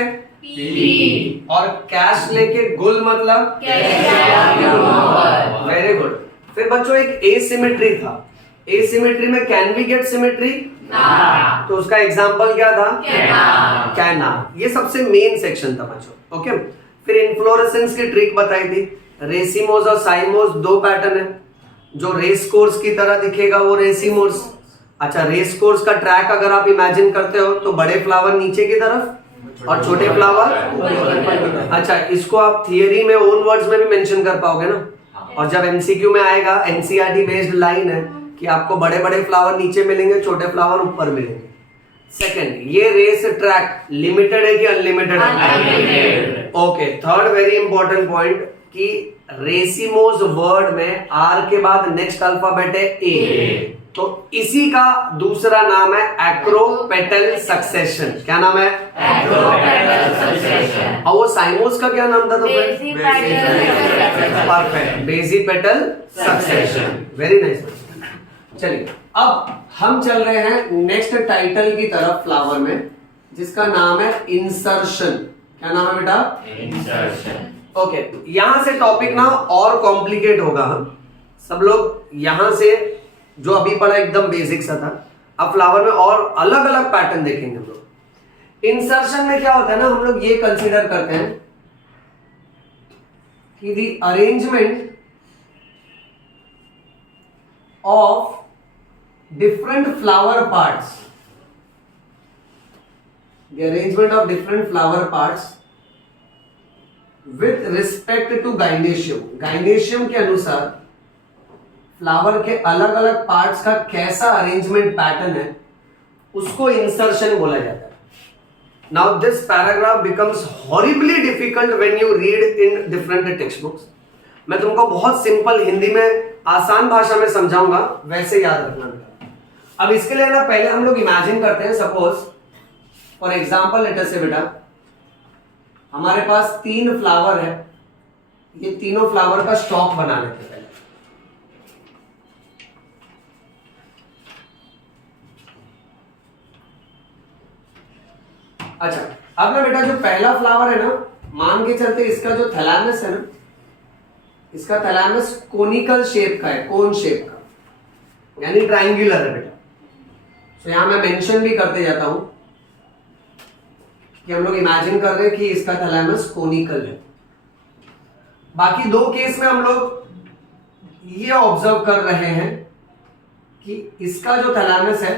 और कैश लेके गुल मतलब वेरी गुड। फिर बच्चों एक एसिमेट्री था, एसिमेट्री में कैन वी गेट सिमेट्री? तो उसका एग्जांपल क्या था? कैनार। ये सबसे मेन सेक्शन था बच्चों। ओके, फिर इन्फ्लोरेसेंस की ट्रिक बताई थी। रेसिमोस और साइमोस दो पैटर्न है, जो रेस कोर्स की तरह दिखेगा वो रेसिमोस। अच्छा, रेस कोर्स का ट्रैक अगर आप इमेजिन करते हो तो बड़े फ्लावर नीचे की तरफ और छोटे फ्लावर। अच्छा, इसको आप थियरी में ओन वर्ड्स में भी मेंशन कर पाओगे ना। और जब एमसीक्यू में आएगा, एनसीईआरटी बेस्ड लाइन है कि आपको बड़े बड़े फ्लावर नीचे मिलेंगे, छोटे फ्लावर ऊपर मिलेंगे। सेकंड, ये रेस ट्रैक लिमिटेड है कि अनलिमिटेड है? Okay, third very important point कि रेसिमोस वर्ड में आर के बाद नेक्स्ट अल्फाबेट है ए, तो इसी का दूसरा नाम है एक्रोपेटल सक्सेशन। क्या नाम है? Acropetal succession. और वो साइमोस का क्या नाम था? तो perfect, basipetal succession. Very nice. चलिए, अब हम चल रहे हैं नेक्स्ट टाइटल की तरफ फ्लावर में, जिसका नाम है इंसर्शन। क्या नाम है बेटा? इंसर्शन। ओके, यहां से टॉपिक ना और कॉम्प्लिकेट होगा। सब लोग यहां से जो अभी पढ़ा एकदम बेसिक सा था, अब फ्लावर में और अलग अलग पैटर्न देखेंगे हम लोग। इंसर्शन में क्या होता है ना, हम लोग ये कंसीडर करते हैं कि the arrangement of different flower parts, the arrangement of different flower parts with respect to gynoecium, gynoecium के अनुसार फ्लावर के अलग अलग पार्ट्स का कैसा अरेंजमेंट पैटर्न है, उसको इंसर्शन बोला जाता है। Now this paragraph becomes horribly difficult when you read in different text books. मैं तुमको बहुत सिंपल हिंदी में आसान भाषा में समझाऊंगा, वैसे याद रखना। अब इसके लिए ना पहले हम लोग इमेजिन करते हैं, suppose for example let us से बेटा हमारे पास 3 फ्लावर है, ये तीनों फ्लावर का स्टॉक बना लेते हैं पहले। अच्छा, अब ना बेटा जो पहला फ्लावर है ना, मान के चलते इसका जो थैलेमस है ना, इसका थैलेमस कोनिकल शेप का है, कोन शेप का, यानी ट्राइंगुलर है बेटा। तो यहां मैं मेंशन भी करते जाता हूं कि हम लोग इमेजिन कर रहे हैं कि इसका थैलेमस कोनिकल है। बाकी 2 केस में हम लोग ये ऑब्जर्व कर रहे हैं कि इसका जो थैलेमस है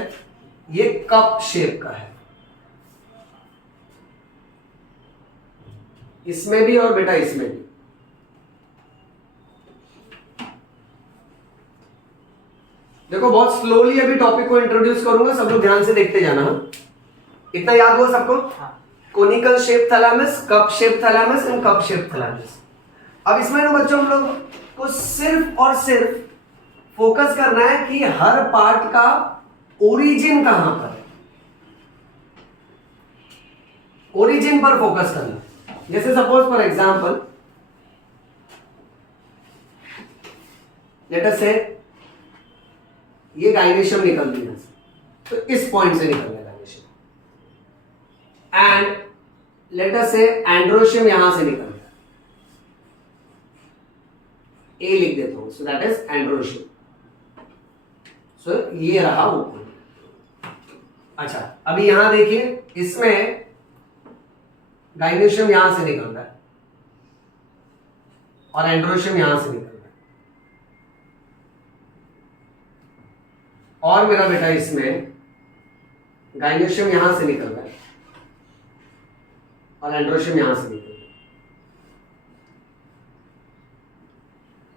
ये कप शेप का है, इसमें भी और बेटा इसमें भी। देखो बहुत स्लोली अभी टॉपिक को इंट्रोड्यूस करूंगा, सब लोग ध्यान से देखते जाना। इतना याद हुआ सबको? Conical shape thalamus, cup shape thalamus and cup shape thalamus. अब इसमें ना बच्चों हम लोग को सिर्फ और सिर्फ फोकस करना है कि हर पार्ट का ओरिजिन कहां पर है, ओरिजिन पर फोकस करना है। जैसे suppose for example let us से ये गाइनेशियम निकल दिया, तो इस पॉइंट से निकल गया गाइनेशियम, एंड लेट अस से एंड्रोशियम यहां से निकल गया, ए लिख देता हूं, सो दैट इज एंड्रोशियम। सो ये रहा वो पॉइंट। अच्छा, अभी यहां देखिए, इसमें गाइनेशियम यहां से निकल रहा है और एंड्रोशियम यहां से निकल रहा है, और मेरा बेटा इसमें गाइनेशियम यहां से निकल रहा है और एंड्रोशियम यहां से निकल रहा है।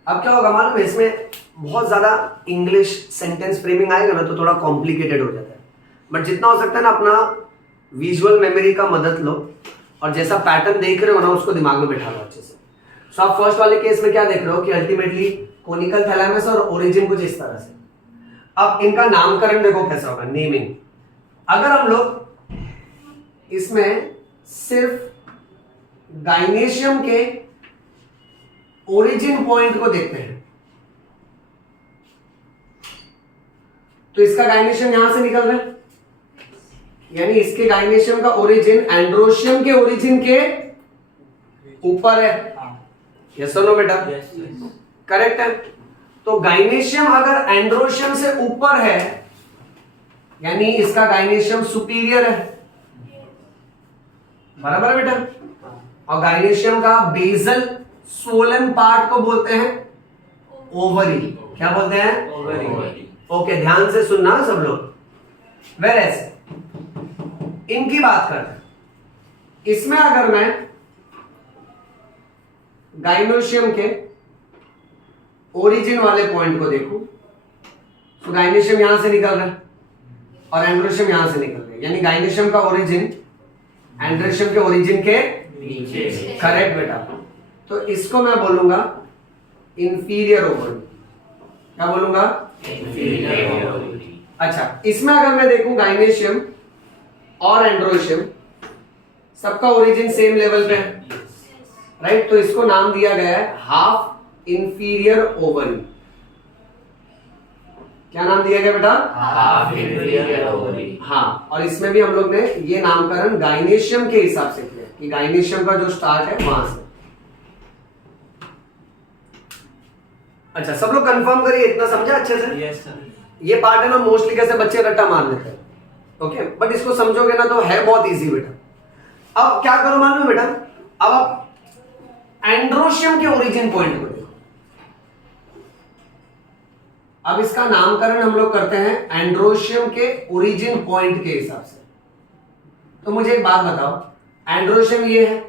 अब क्या होगा मालूम है, इसमें बहुत ज्यादा इंग्लिश सेंटेंस फ्रेमिंग आएगा ना तो थोड़ा कॉम्प्लिकेटेड हो जाता है, बट जितना हो सकता है ना अपना विजुअल मेमोरी का मदद लो और जैसा पैटर्न देख रहे हो ना उसको दिमाग में बैठा लो अच्छे से। सो आप फर्स्ट वाले केस में क्या देख रहे हो कि अल्टीमेटली कोनिकल थैलेमस और ओरिजिन कुछ इस तरह से। अब इनका नामकरण देखो कैसा होगा, नेमिंग। अगर हम लोग इसमें सिर्फ गाइनेशियम के ओरिजिन पॉइंट को देखते हैं तो इसका गाइनेशियम यहां से निकल रहा है, यानी इसके गाइनेशियम का ओरिजिन एंड्रोशियम के ओरिजिन के ऊपर है। यस और नो बेटा? करेक्ट है। तो गाइनेशियम अगर एंड्रोशियम से ऊपर है यानी इसका गाइनेशियम सुपीरियर है, बराबर है बेटा? और गाइनेशियम का बेसल सोलन पार्ट को बोलते हैं ओवरी। क्या बोलते हैं? ओवरी। ओके, ध्यान से सुनना सब लोग। वेरेस इनकी बात करते हैं, इसमें अगर मैं गाइनोशियम के ओरिजिन वाले पॉइंट को देखूं तो गाइनेशियम यहां से निकल रहा है और एंड्रोशियम यहां से निकल रहा है, यानी गाइनेशियम का ओरिजिन एंड्रोशियम के ओरिजिन के नीचे। करेक्ट बेटा। तो इसको मैं बोलूंगा इंफीरियर ओवरी। क्या बोलूंगा? अच्छा, इसमें अगर मैं देखूं गाइनेशियम और एंड्रोशियम सबका ओरिजिन सेम लेवल पे है, राइट? तो इसको नाम दिया गया है हाफ इंफीरियर ओवरी। क्या नाम दिया गया बेटा? Half inferior ovary. हाँ, और इसमें भी हम लोग ने ये नामकरण गाइनेशियम के हिसाब से किया कि गाइनेशियम का जो स्टार्ट है वहां से। अच्छा, सब लोग कंफर्म करिए, इतना समझा अच्छे से? Yes sir. ये पार्ट है ना, मोस्टली कैसे बच्चे रट्टा मार लेते हैं, ओके, बट इसको समझोगे ना तो है बहुत इजी बेटा। अब क्या करो मालूम है बेटा? अब आप एंड्रोशियम के ओरिजिन पॉइंट को देखो। अब इसका नामकरण हम लोग करते हैं एंड्रोशियम के ओरिजिन पॉइंट के हिसाब से। तो मुझे एक बात बताओ, एंड्रोशियम ये है,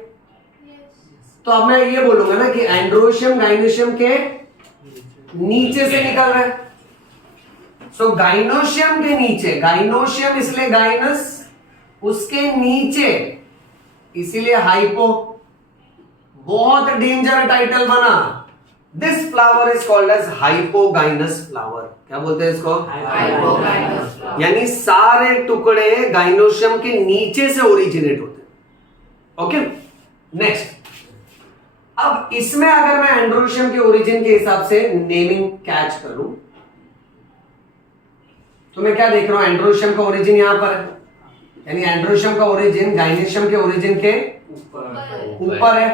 तो अब मैं ये बोलूंगा ना कि एंड्रोशियम गाइनोशियम के नीचे से निकल रहा है। सो गाइनोशियम के नीचे, गाइनोशियम इसलिए गाइनस, उसके नीचे इसीलिए हाइपो। बहुत डेंजर टाइटल बना। This flower is called as hypogynous flower. क्या बोलते हैं इसको? Hypogynous flower. यानी सारे टुकड़े गाइनोशियम के नीचे से ओरिजिनेट होते हैं। Okay, next. अब इसमें अगर मैं एंड्रोशियम के ओरिजिन के हिसाब से नेमिंग कैच करूं तो मैं क्या देख रहा हूं? एंड्रोशियम का ओरिजिन यहां पर है, यानी एंड्रोशियम का ओरिजिन गाइनेशियम के ओरिजिन के ऊपर है,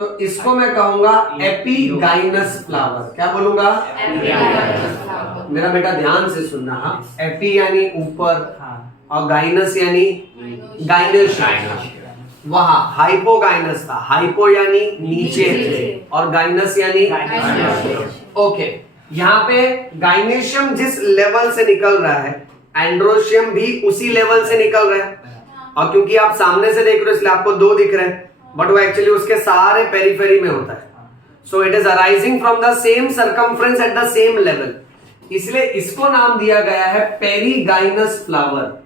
तो इसको मैं कहूंगा एपीगाइनस फ्लावर। क्या बोलूंगा? Epigynous flower. मेरा बेटा ध्यान से सुनना। हाँ, एपी यानी ऊपर हाँ। और गाइनस यानी गाइनेशियम। वहां हाइपोगाइनस था, हाइपो यानी नीचे और गाइनस यानी ओके। यहाँ पे गाइनेशियम जिस लेवल से निकल रहा है एंड्रोशियम भी उसी लेवल से निकल रहा है, और क्योंकि आप सामने से देख रहे हो इसलिए आपको दो दिख रहे हैं, बट वो एक्चुअली उसके सारे पेरिफेरी में होता है। So it is arising from the same circumference at the same level, इसलिए इसको नाम दिया गया है पेरीगाइनस फ्लावर।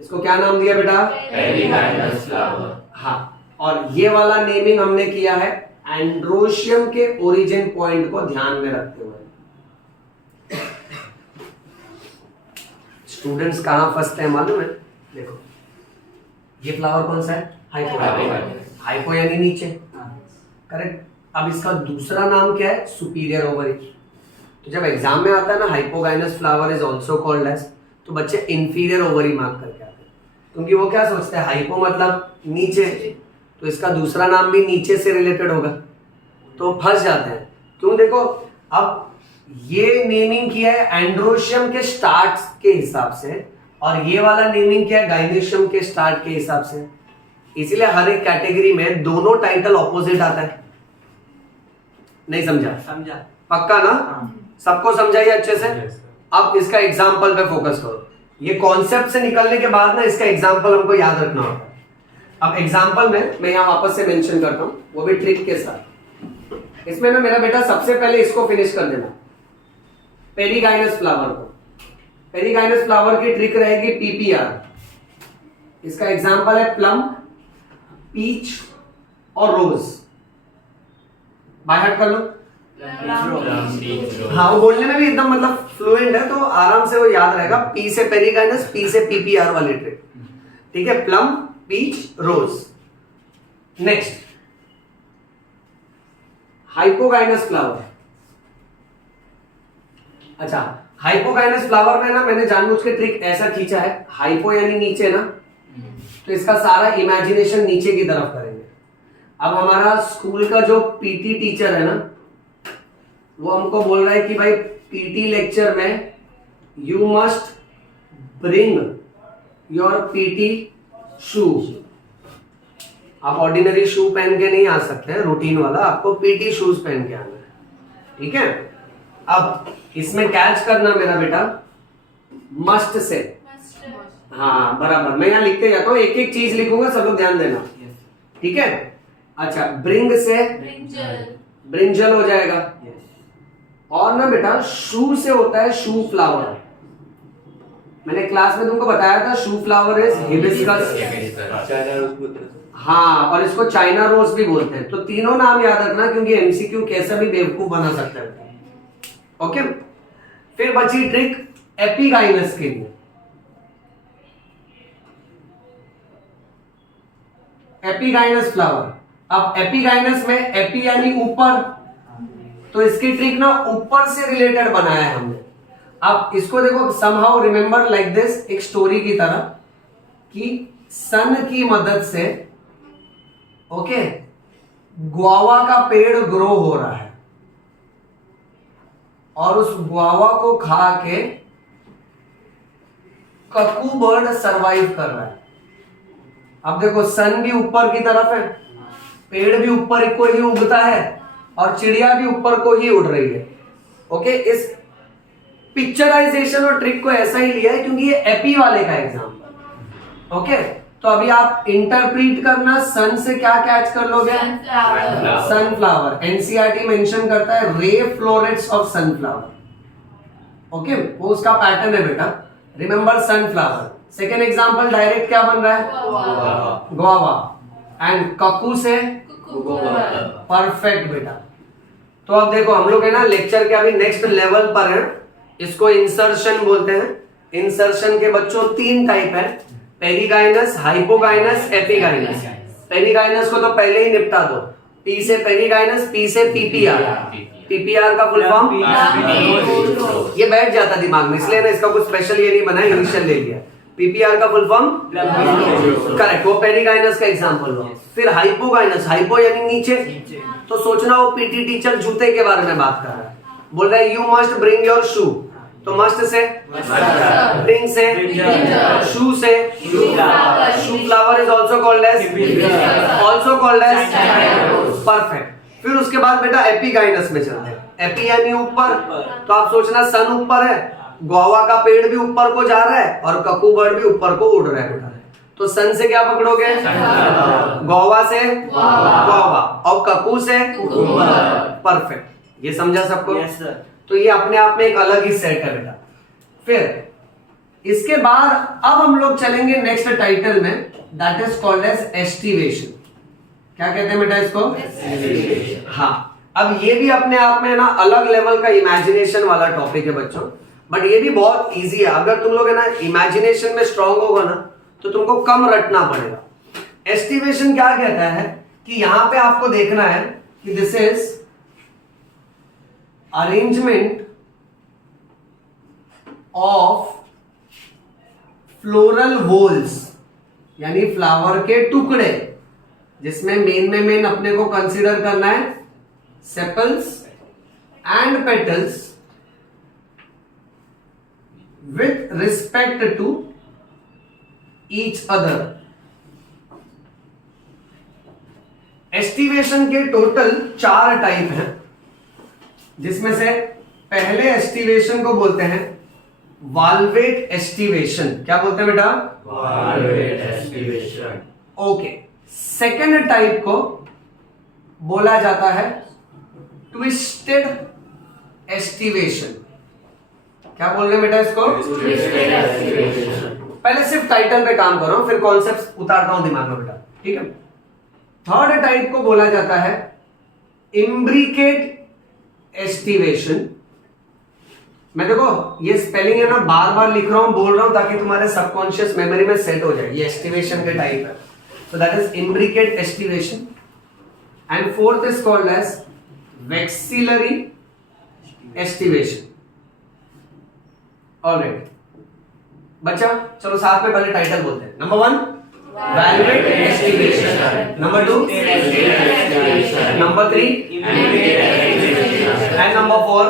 इसको क्या नाम दिया बेटा? Perigynous flower. हाँ, और ये वाला नेमिंग हमने किया है एंड्रोशियम के ओरिजिन पॉइंट को ध्यान में रखते हुए। स्टूडेंट्स कहां फंसते हैं मालूम है? देखो, ये फ्लावर कौन सा है? हाइपो। हाइपो यानी नीचे, करेक्ट। अब इसका दूसरा नाम क्या है? Superior ovary. तो जब एग्जाम में आता है ना hypogynous flower is also called as, तो बच्चे इंफीरियर ओवरी मार्क करके आते हैं, क्योंकि वो क्या सोचते हैं हाइपो मतलब नीचे, तो इसका दूसरा नाम भी नीचे से रिलेटेड होगा, तो फंस जाते हैं। क्यों? देखो, अब ये नेमिंग किया है एंड्रोशियम के स्टार्ट के हिसाब से और ये वाला नेमिंग किया है गाइनेशियम के स्टार्ट के हिसाब से, इसीलिए हर एक कैटेगरी में दोनों टाइटल ऑपोजिट आता है। नहीं समझा? समझा। पक्का ना? हाँ। सबको समझाइए अच्छे से। अब इसका एग्जाम्पल पे फोकस करो। ये कॉन्सेप्ट से निकलने के बाद ना इसका एग्जाम्पल हमको याद रखना होता है। अब एग्जाम्पल में मैं यहाँ वापस से मेंशन करता हूँ, वो भी ट्रिक के साथ। इसमें ना मेरा बेटा सबसे पहले इसको फिनिश कर देना, पेरीगाइनस फ्लावर को। पेरीगाइनस फ्लावर की ट्रिक रहेगी पीपीआर। इसका एग्जाम्पल है प्लम, पीच और रोज। बाय हार्ट कर लो। हाँ, वो बोलने में भी एकदम मतलब फ्लुएंट है तो आराम से वो याद रहेगा, पी से पेरिगाइनस, पी से पीपीआर वाली ट्रिक, ठीक है। Plum, peach, rose. Next hypogynous flower. अच्छा, हाइपोगाइनस फ्लावर में ना मैंने जानबूझ के ट्रिक ऐसा खींचा है, हाइपो यानी नीचे ना, तो इसका सारा इमेजिनेशन नीचे की तरफ करेंगे। अब हमारा स्कूल का जो पीटी टीचर है ना, वो हमको बोल रहा है कि भाई पीटी लेक्चर में you must bring your PT shoe. आप ऑर्डिनरी शू पहन के नहीं आ सकते हैं, रूटीन वाला, आपको पीटी शूज पहन के आना है, ठीक है। अब इसमें कैच करना मेरा बेटा, मस्ट से, हाँ बराबर, मैं यहाँ लिखते जाता हूँ, एक एक चीज लिखूंगा, सब लोग ध्यान देना, ठीक है। अच्छा, ब्रिंग से ब्रिंजल हो जाएगा, और ना बेटा शू से होता है शू फ्लावर। मैंने क्लास में तुमको बताया था शू फ्लावर इज हिबिस्कस, हाँ, और इसको चाइना रोज भी बोलते हैं। तो तीनों नाम याद रखना, क्योंकि एमसीक्यू कैसा भी बेवकूफ बना सकता है, ओके। फिर बची ट्रिक एपिगाइनस के लिए। एपिगाइनस फ्लावर, अब एपिगाइनस में एपी यानी ऊपर, तो इसकी ट्रिक ना ऊपर से रिलेटेड बनाया है हमने। अब इसको देखो, समहाउ रिमेंबर लाइक दिस, एक स्टोरी की तरह, कि सन की मदद से, ओके, गुआवा का पेड़ ग्रो हो रहा है, और उस गुआवा को खा के ककू बर्ड सरवाइव कर रहा है। अब देखो, सन भी ऊपर की तरफ है, पेड़ भी ऊपर को ही उगता है, और चिड़िया भी ऊपर को ही उड़ रही है, ओके। इस पिक्चराइजेशन और ट्रिक को ऐसा ही लिया है क्योंकि ये एपी वाले का एग्जाम्पल, ओके। तो अभी आप इंटरप्रीट करना, सन से क्या कैच कर लोगे? सनफ्लावर। एनसीईआरटी मेंशन करता है ray florets of sunflower, okay, वो उसका पैटर्न है बेटा। Remember sunflower. Second example direct क्या बन रहा है? गुआवा। एंड ककू से परफेक्ट बेटा। तो अब देखो, हम लोग है ना लेक्चर के अभी नेक्स्ट लेवल पर है, इसको इंसर्शन बोलते हैं। इंसर्शन के बच्चों 3 टाइप है, पेरिगाइनस, हाइपोगाइनस, एपिगाइनस। पेरिगाइनस को तो पहले ही निपटा दो, पी से पेरिगाइनस, पी से पीपीआर। पीपीआर का फुल फॉर्म, ये बैठ जाता दिमाग में, इसलिए ना इसका कुछ स्पेशल ये नहीं बना, इनिशियल ले लिया। पीपीआर का फुल फॉर्म, करेक्ट, वो पेरिगाइनस का एग्जांपल लो। फिर हाइपोगाइनस, हाइपो यानी नीचे, तो सोचना वो पीटी टीचर जूते के बारे में बात कर रहा है, बोल रहा है you must bring your shoe, तो मस्ट से, ब्रिंग से, शू से, shoe flower is also called as, perfect. फिर उसके बाद बेटा एपिगाइनस में चलते हैं। एपी यानी ऊपर, तो आप सोचना सन ऊपर है, गुआवा का पेड़ भी ऊपर को जा रहा है, और ककू बर्ड भी ऊपर को उड़ रहा है बेटा। तो सन से क्या पकड़ोगे? गुआवा से गुआवा, और ककू से परफेक्ट। ये समझा सबको? Yes sir. तो ये अपने आप में एक अलग ही सेट है बेटा। फिर इसके बाद अब हम लोग चलेंगे नेक्स्ट टाइटल में, that is called as aestivation. क्या कहते हैं बेटा इसको? हाँ, अब ये भी अपने आप में ना अलग लेवल का इमेजिनेशन वाला टॉपिक है बच्चों, बट ये भी बहुत इजी है। अगर तुम लोग है ना इमेजिनेशन में स्ट्रांग होगा ना, तो तुमको कम रटना पड़ेगा। एस्टिवेशन क्या कहता है कि यहां पे आपको देखना है कि this is arrangement of floral whorls, यानी फ्लावर के टुकड़े, जिसमें मेन अपने को कंसीडर करना है sepals and petals with respect to each other. Aestivation के टोटल 4 टाइप हैं, जिसमें से पहले एस्टिवेशन को बोलते हैं वाल्वेट एस्टिवेशन। क्या बोलते हैं बेटा? Valvate aestivation. Okay. Second type को बोला जाता है ट्विस्टेड एस्टिवेशन। क्या बोल रहे हैं बेटा इसको? Twisted aestivation. पहले सिर्फ टाइटल पे काम कर रहा हूं, फिर कॉन्सेप्ट उतारता हूं दिमाग में बेटा, ठीक है। थर्ड टाइप को बोला जाता है इम्ब्रिकेट एस्टिवेशन। मैं देखो ये स्पेलिंग है ना बार बार लिख रहा हूं, बोल रहा हूं ताकि तुम्हारे सबकॉन्शियस मेमोरी में सेट हो जाए। ये एस्टिवेशन के टाइप है, so that is imbricate aestivation and fourth is called as vexillary aestivation. All right बच्चा, चलो साथ में पहले टाइटल बोलते हैं। Number 1 valvate aestivation, number 2 number 3 and number 4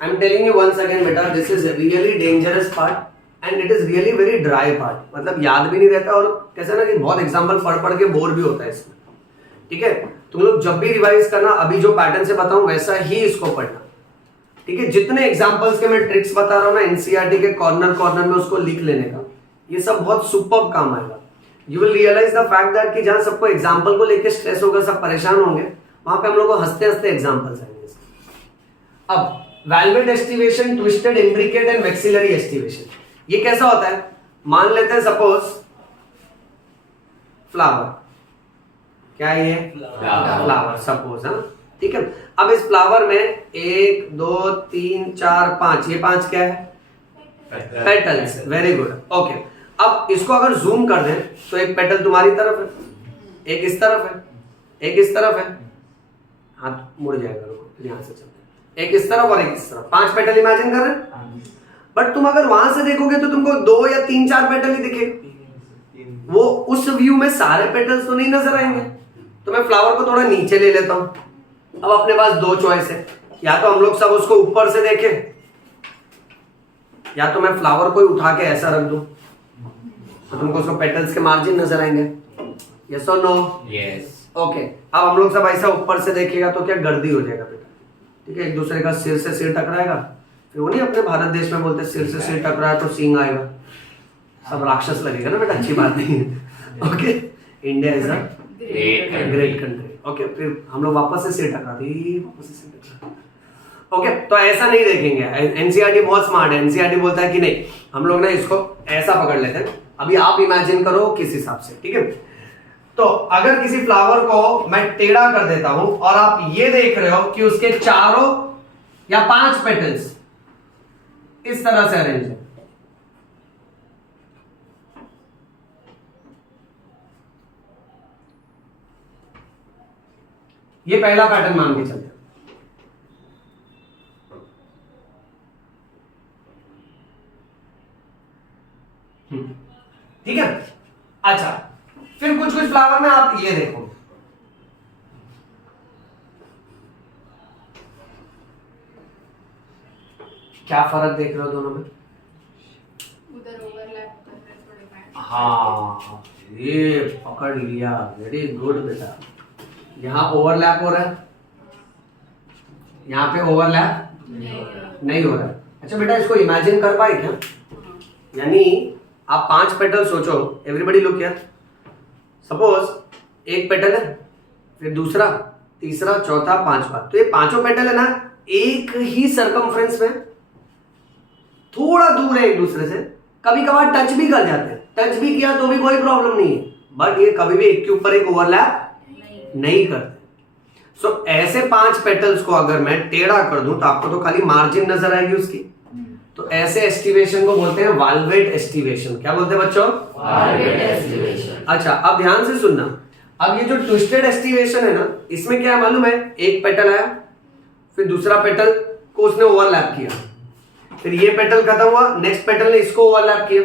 I'm telling you once again बेटा, this is a really dangerous part and it is really very dry part, मतलब याद भी नहीं रहता और कैसे ना कि बहुत एग्जांपल पढ़ पढ़ के बोर भी होता है इसमें। ठीक है, तुम लोग जब भी रिवाइज करना अभी जो पैटर्न से बताऊं वैसा ही इसको पढ़ना। ठीक है, जितने एग्जांपल्स के मैं ट्रिक्स बता रहा हूं ना एनसीईआरटी के कॉर्नर कॉर्नर में उसको लिख लेने का, ये सब बहुत सुपर्ब काम आएगा। You will realise the fact that कि जहां सबको एग्जांपल को लेकर स्ट्रेस होगा, सब परेशान होंगे, वहां पे हम लोग को हंसते हंसते एग्जांपल्स आएंगे। अब valvate aestivation, twisted imbricate and vexillary aestivation, ये कैसा होता है? मान लेते हैं सपोज फ्लावर, क्या है ये? Flower suppose. हाँ ठीक है, अब इस फ्लावर में 1 2 3 4 5, ये 5 क्या है? पेटल्स। Very good, okay. अब इसको अगर जूम कर दें तो एक पेटल तुम्हारी तरफ है, एक इस तरफ है, एक इस तरफ है, हाथ मुड़ जाएगा, रुको यहां से चलते हैं, एक इस तरफ और एक इस तरफ, 5 पेटल इमेजिन कर रहे हैं। बट तुम अगर वहां से देखोगे तो तुमको 2 या 3 4 पेटल ही दिखेंगे, वो उस व्यू में सारे पेटल्स तो नहीं नजर आएंगे। तो मैं फ्लावर को थोड़ा नीचे ले लेता हूं। अब अपने पास 2 चॉइस है, या तो हम लोग सब उसको ऊपर से देखें, या तो मैं फ्लावर को ही उठा के ऐसा रख दूं तो तुमको उसको पेटल्स के मार्जिन नजर आएंगे। यस और नो? यस। ओके, अब हम लोग सब ऐसा ऊपर से देखेगा तो क्या गर्दी हो जाएगा बेटा। ठीक है, एक दूसरे का सिर से सिर टकराएगा, फिर वो नहीं अपने भारत देश में बोलते सिर से सिर टकराया तो सींग आएगा, सब राक्षस लगेगा ना बेटा, अच्छी बात नहीं है। Okay, India is a great country. Okay, फिर हम लोग वापस से सिर टकराते, वापस से सिर टकराते। ओके, तो ऐसा नहीं देखेंगे। एनसीईआरटी बहुत स्मार्ट है, एनसीईआरटी बोलता है कि नहीं, हम लोग ना इसको ऐसा पकड़ लेते हैं। अभी आप इमेजिन करो किस हिसाब से। ठीक है, तो अगर किसी फ्लावर को मैं टेढ़ा कर देता हूं और आप ये देख रहे हो कि उसके 4 या 5 पेटल्स इस तरह से अरेंज है, ये पहला पैटर्न मान के चलते हैं। ठीक है, अच्छा, फिर कुछ कुछ फ्लावर में आप ये देखो, क्या फर्क देख रहे हो दोनों में? उधर ओवरलैप कर रहे थोड़े पैटर्न। हाँ, ये पकड़ लिया, वेरी गुड बेटा। यहाँ ओवरलैप हो रहा है, यहाँ पे ओवरलैप नहीं हो रहा है। अच्छा बेटा, इसको इमेजिन कर पाए क्या? यानी आप 5 पेटल सोचो, एवरीबडी लुक हियर। सपोज एक पेटल है, फिर दूसरा, तीसरा, चौथा, 5वां, तो ये 5 पेटल है ना एक ही सरकमफ्रेंस में, थोड़ा दूर है एक दूसरे से, कभी कभार टच भी कर जाते हैं, टच भी किया तो भी कोई प्रॉब्लम नहीं है, बट ये कभी भी एक के ऊपर एक ओवरलैप नहीं करते। सो ऐसे 5 पेटल्स को अगर मैं टेढ़ा कर दूं तो आपको तो खाली मार्जिन नजर आएगी उसकी, तो ऐसे एस्टिवेशन को बोलते हैं वाल्वेट एस्टिवेशन। क्या बोलते हैं बच्चों? Valvate aestivation. अच्छा, अब ध्यान से सुनना। अब ये जो ट्विस्टेड एस्टिवेशन है ना, इसमें क्या है मालूम है? एक पेटल आया, फिर दूसरा पेटल को उसने ओवरलैप किया, फिर ये पेटल खत्म हुआ, नेक्स्ट पेटल ने इसको ओवरलैप किया।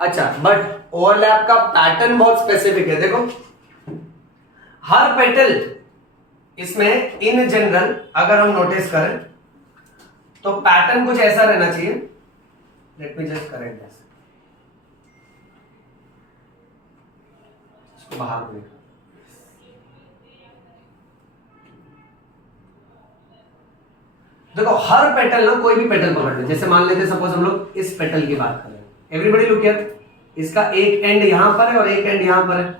अच्छा, बट ओवरलैप का पैटर्न बहुत स्पेसिफिक है। देखो, हर पेटल इसमें इन जनरल अगर हम नोटिस करें तो पैटर्न कुछ ऐसा रहना चाहिए। Let me just correct this, इसको बाहर देखो। देखो, हर पेटल ना, कोई भी पेटल पकड़ ले, जैसे मान लेते सपोज हम लोग इस पेटल की बात कर रहे हैं, एवरीबडी लुक हियर, इसका एक एंड यहां पर है और एक एंड यहां पर है।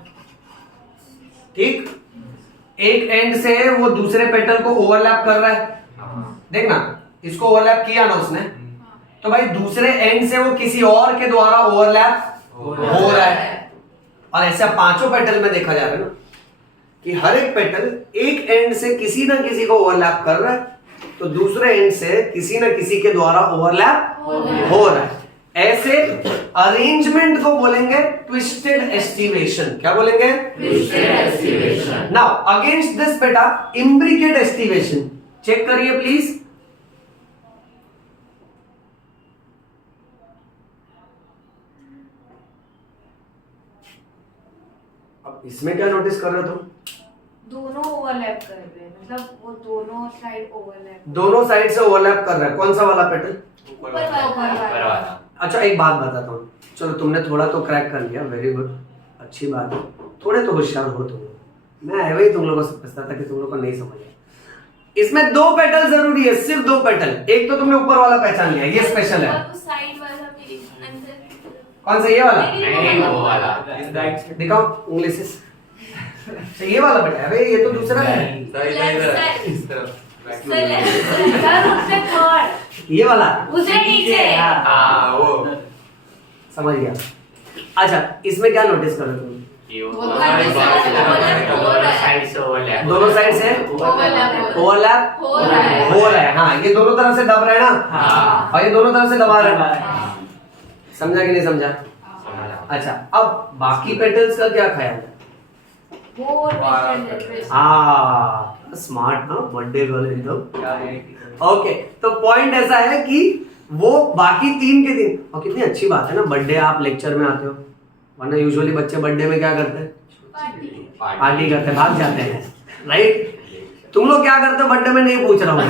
ठीक, एक एंड से वो दूसरे पेटल को ओवरलैप कर रहा है, देखना, इसको ओवरलैप किया ना उसने, तो भाई दूसरे एंड से वो किसी और के द्वारा ओवरलैप हो रहा है। और ऐसा 5 पेटल में देखा जा रहा है ना कि हर एक पेटल एक एंड से किसी ना किसी को ओवरलैप कर रहा है। तो दूसरे एंड से किसी न किसी के द्वारा ओवरलैप हो रहा है। ऐसे अरेंजमेंट को बोलेंगे ट्विस्टेड एस्टिवेशन। क्या बोलेंगे? Twisted estivation. Now against this बेटा इम्ब्रिकेट एस्टिवेशन चेक करिए प्लीज। अब इसमें क्या नोटिस कर रहे हो तुम? दोनों ओवरलैप कर रहे हैं, मतलब वो दोनों साइड ओवरलैप। दोनों साइड से ओवरलैप कर रहा है। कौन सा वाला पेटल? ऊपर ऊपर वाला। अच्छा एक बात बताता हूँ, चलो तुमने थोड़ा तो क्रैक कर लिया, वेरी गुड, अच्छी बात है। थोड़े तो होशियार हो तुम लोग। मैं ऐसे ही तुम लोगों को समझता था कि तुम लोग को नहीं समझ आया। इसमें दो पेटल जरूरी है, सिर्फ दो पेटल। एक तो तुमने ऊपर वाला पहचान लिया, ये स्पेशल है। साइड वाला मेरे अंदर कौन सा? ये वाला? नहीं वो वाला। इस राइट साइड दिखाओ उंगली से। अच्छा, ये वाला बेटा, अरे ये तो दूसरा है। ये वाला उससे नीचे। हाँ वो समझ गया। अच्छा इसमें क्या नोटिस करो तुम? ये वो वो दोनों साइड से ओवरलैप। दोनों साइड से ओवरलैप ओवरलैप हो रहा है। हो रहा है। हाँ ये दोनों तरफ से दब रहे हैं ना, हाँ। और ये दोनों तरफ से दबा रहे हैं। हाँ, समझा कि नहीं समझा? समझा। अच्छा अब बाकी पेटल्स का क्या ख्याल है? वो ट्विस्टेड। हाँ स्मार्ट ना, बर्थडे गर्ल एकदम। क्या है? ओके तो पॉइंट ऐसा है कि वो बाकी तीन के दिन, और कितनी अच्छी बात है ना, बर्थडे आप लेक्चर में आते हो, वरना यूजुअली बच्चे बर्थडे में क्या करते हैं? पार्टी करते हैं, भाग जाते हैं, राइट? तुम लोग क्या करते हो बर्थडे में नहीं पूछ रहा हूँ।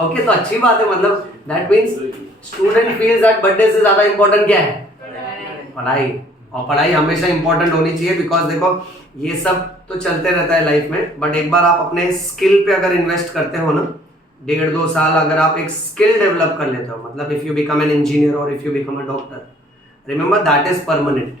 ओके तो अच्छी बात है, मतलब that means student feels that birthday से ज्यादा इंपॉर्टेंट क्या है? पढ़ाई। और पढ़ाई हमेशा इंपॉर्टेंट होनी चाहिए, बिकॉज देखो ये सब तो चलते रहता है लाइफ में, बट एक बार आप अपने स्किल पे अगर इन्वेस्ट करते हो ना, 1.5-2 साल अगर आप एक स्किल डेवलप कर लेते हो, मतलब if you become an engineer और if you become a doctor, remember that is permanent,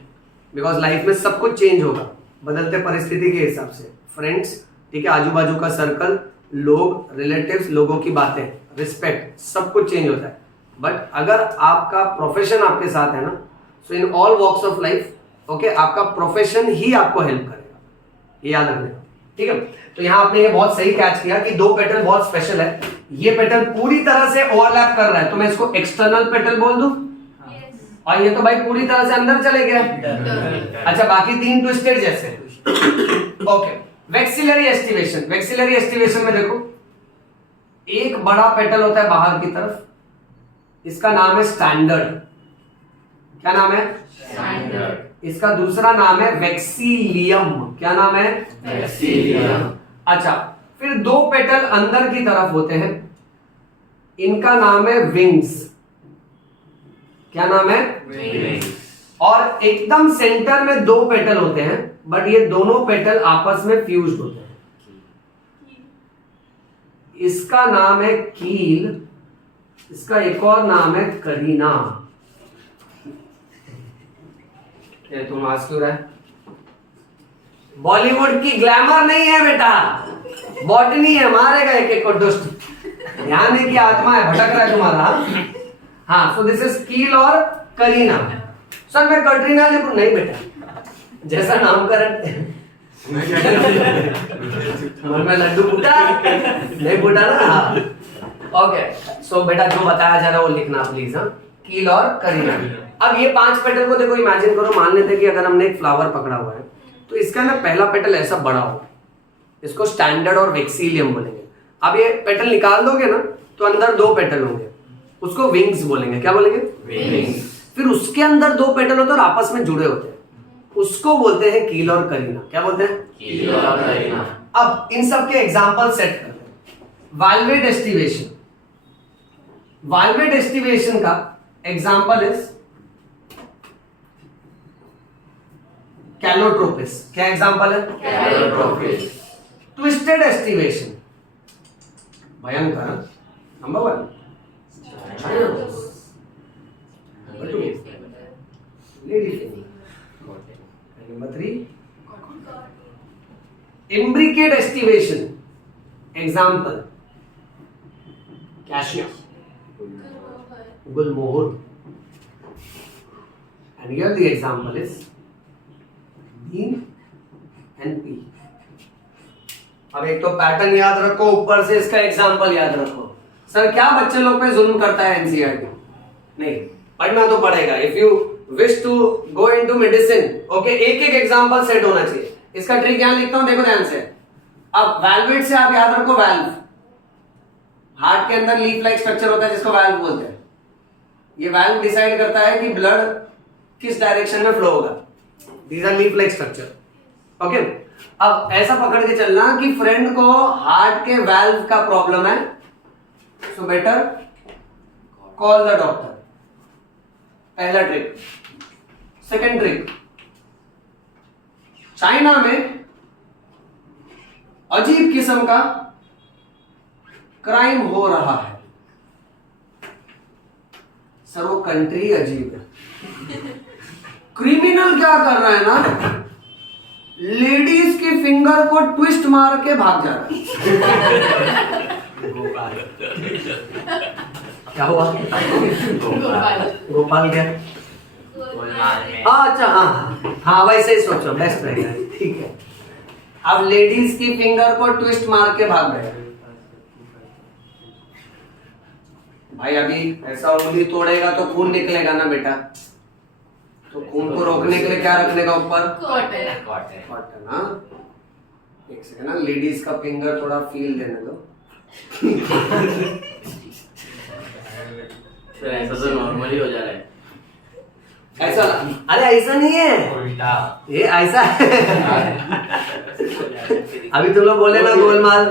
because life में सब कुछ चेंज होगा बदलते परिस्थिति के हिसाब से। फ्रेंड्स, ठीक है, आजू बाजू का सर्कल, लोग, रिलेटिव्स, लोगों की बातें, रिस्पेक्ट, सब कुछ चेंज होता है। बट अगर आपका प्रोफेशन आपके साथ है ना, so in all walks of life, okay, आपका प्रोफेशन ही आपको हेल्प करेगा, ये याद रखना, ठीक है। तो यहाँ आपने ये बहुत सही कैच किया कि दो पेटल बहुत स्पेशल है। ये पेटल पूरी तरह से ओवरलैप कर रहा है, तो मैं इसको एक्सटर्नल पेटल बोल दूं, और ये तो भाई पूरी तरह से अंदर चले गया। अच्छा बाकी तीन ट्विस्टेड जैसे। Okay, vexillary aestivation. Vexillary aestivation में देखो एक बड़ा पेटल होता है बाहर की तरफ, इसका नाम है स्टैंडर्ड। क्या नाम है? स्टैंडर्ड। इसका दूसरा नाम है वेक्सीलियम। क्या नाम है? वेक्सीलियम। अच्छा, फिर दो पेटल अंदर की तरफ होते हैं, इनका नाम है विंग्स। क्या नाम है? विंग्स। और एकदम सेंटर में दो पेटल होते हैं, बट ये दोनों पेटल आपस में फ्यूज्ड होते हैं, इसका नाम है कील, इसका एक और नाम है करीना। ये तुम हंस क्यों रहा है? बॉलीवुड की ग्लैमर नहीं है बेटा, बॉटनी है, मारेगा एक एक को दुष्ट। ध्यान है कि आत्मा है, भटक रहा है तुम्हारा। हाँ, सो दिस इज कील और करीना। सर मैं कटरीना लिखूं? नहीं बेटा, जैसा नामकरण मन में लड्डू फूटा नहीं फूटा ना। हाँ ओके, सो बेटा जो बताया जा रहा है वो लिखना प्लीज। हाँ, कील और करीना। अब ये 5 पेटल को देखो, इमेजिन करो, मान लेते कि अगर हमने एक फ्लावर पकड़ा हुआ है, तो इसका ना पहला पेटल ऐसा बड़ा हो, इसको स्टैंडर्ड और वेक्सीलियम बोलेंगे। अब ये पेटल निकाल दोगे ना, तो अंदर 2 पेटल होंगे, उसको विंग्स बोलेंगे। क्या बोलेंगे? विंग्स। फिर उसके अंदर 2 पेटल होते हैं और आपस में जुड़े होते हैं, उसको बोलते हैं कील और करीना। क्या बोलते हैं? कील और करीना। अब इन सब के एग्जांपल सेट करते हैं। Valvate aestivation. वाल्वेट एस्टिवेशन का एग्जांपल इज कैलोट्रोपिस। क्या एग्जांपल है? कैलोट्रोपिस। ट्विस्टेड एस्टिवेशन, भयंकर। Number 1। Number 2 lady finger. Number 3 imbricate estivation. Example: cashew, gulmohur. And here the example is bean and pea. अब एक तो pattern याद रखो, ऊपर से इसका एग्जाम्पल याद रखो। सर क्या बच्चे लोग पे जुल्म करता है एनसीईआरटी? नहीं, पढ़ना तो पड़ेगा। If you wish to go into medicine, okay, एक एक एग्जाम्पल सेट होना चाहिए। इसका ट्रिक यहां लिखता हूं, देखो ध्यान से। अब वैल्वेट से आप याद रखो, वैल्व हार्ट के अंदर लीफ लाइक स्ट्रक्चर होता है जिसको वैल्व बोलते हैं। ये वैल्व डिसाइड करता है कि ब्लड किस डायरेक्शन में फ्लो होगा। These are leaf like structure, okay. अब ऐसा पकड़ के चलना कि फ्रेंड को हार्ट के वैल्व का प्रॉब्लम है, so better call the doctor. पहला ट्रिक। सेकंड ट्रिक, चाइना में अजीब किस्म का क्राइम हो रहा है। सर वो कंट्री अजीब है। क्रिमिनल क्या कर रहा है ना, लेडीज के फिंगर को ट्विस्ट मार के भाग जा रहा है। क्या हुआ? गोपाल क्या? गोलमाल में अच्छा, हाँ वैसे ही सोचो, बेस्ट रहेगा। ठीक है, अब लेडीज की फिंगर को ट्विस्ट मार के भाग गए। भाई अभी ऐसा उंगली तोड़ेगा तो खून निकलेगा ना बेटा, तो खून को रोकने के लिए क्या रखने का ऊपर? Cotton cotton. हाँ, एक सेकंड ना, लेडीज का फिंगर थोड़ा फील देने दो। सर ऐसा तो नॉर्मली हो जा रहा है। ऐसा? अरे ऐसा नहीं है, उल्टा ये ऐसा है। अभी तुम लोग बोले ना गोलमाल,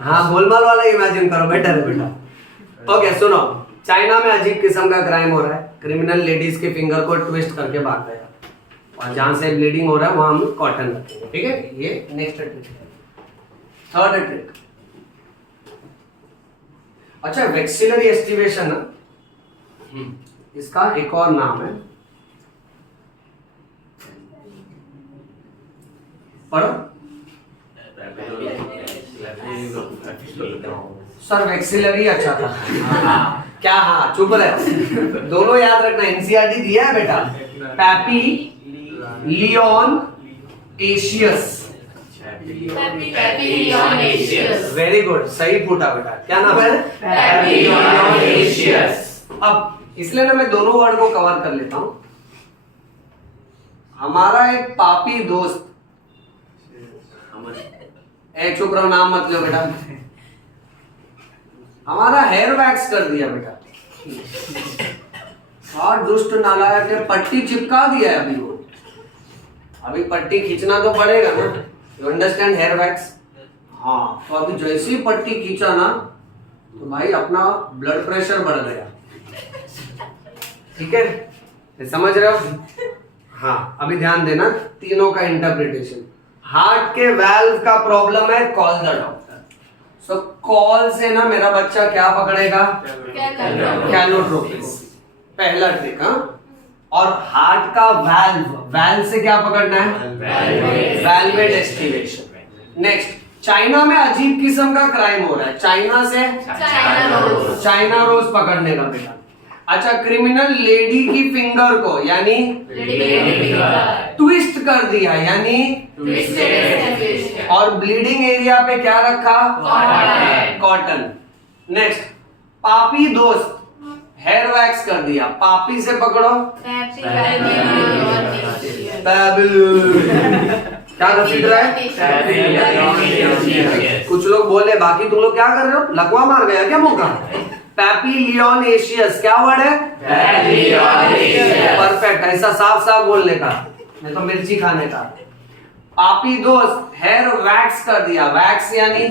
हाँ गोलमाल वाला इमेजिन करो, बेटर है बेटा। ओके सुनो, चाइना में अजीब किस्म का क्राइम हो रहा है। क्रिमिनल लेडीज के फिंगर को ट्विस्ट करके भाग गया, और जहां से ब्लीडिंग हो रहा है वहां हम कॉटन रखेंगे। ठीक है, ये नेक्स्ट ट्रिक है। थर्ड ट्रिक, अच्छा वेक्सिलरी एस्टिवेशन, इसका एक और नाम है, पढ़ो। सर वेक्सिलरी अच्छा था। क्या? हाँ चुप रहे, दोनों याद रखना, एनसीईआरटी दिया है बेटा। Papilionaceous, very good, सही फूटा बेटा। क्या नाम है? अब इसलिए ना मैं दोनों वर्ड को कवर कर लेता हूं। हमारा एक पापी दोस्त, चुप रहो, नाम मत लो बेटा, हमारा हेयर वैक्स कर दिया बेटा। और दुष्ट नालायक ने पट्टी चिपका दिया है। अभी पट्टी खींचना तो पड़ेगा ना, यू अंडरस्टैंड, हेयर वैक्स। हाँ, तो अभी जैसे ही पट्टी खींचा ना, तो भाई अपना ब्लड प्रेशर बढ़ गया। ठीक है, समझ रहे हो? हाँ, अभी ध्यान देना, तीनों का इंटरप्रिटेशन। हार्ट के वाल्व का प्रॉब्लम है, call the doctor. So call से ना मेरा बच्चा क्या पकड़ेगा? कैलोट्रोपिस, पहला ट्रिक। हाँ, और हार्ट का वाल्व, वाल्व से क्या पकड़ना है? वैल्वेट एस्टिवेशन। नेक्स्ट, चाइना में अजीब किस्म का क्राइम हो रहा है, चाइना से चाइना रोज पकड़ने का बेटा। अच्छा, क्रिमिनल लेडी की फिंगर को यानी ट्विस्ट कर दिया, यानी और ब्लीडिंग एरिया पे क्या रखा? कॉटन। नेक्स्ट, पापी दोस्त हेयर वैक्स कर दिया, पापी से पकड़ो क्या घसीट रहा है? कुछ लोग बोले, बाकी तुम लोग क्या कर रहे हो? लकवा मार गया क्या मुंह का? पैपिलियोनेशियस, क्या वर्ड है? परफेक्ट, ऐसा साफ साफ बोलने का, नहीं तो मिर्ची खाने का। पापी दोस्त हेयर वैक्स कर दिया, वैक्स यानी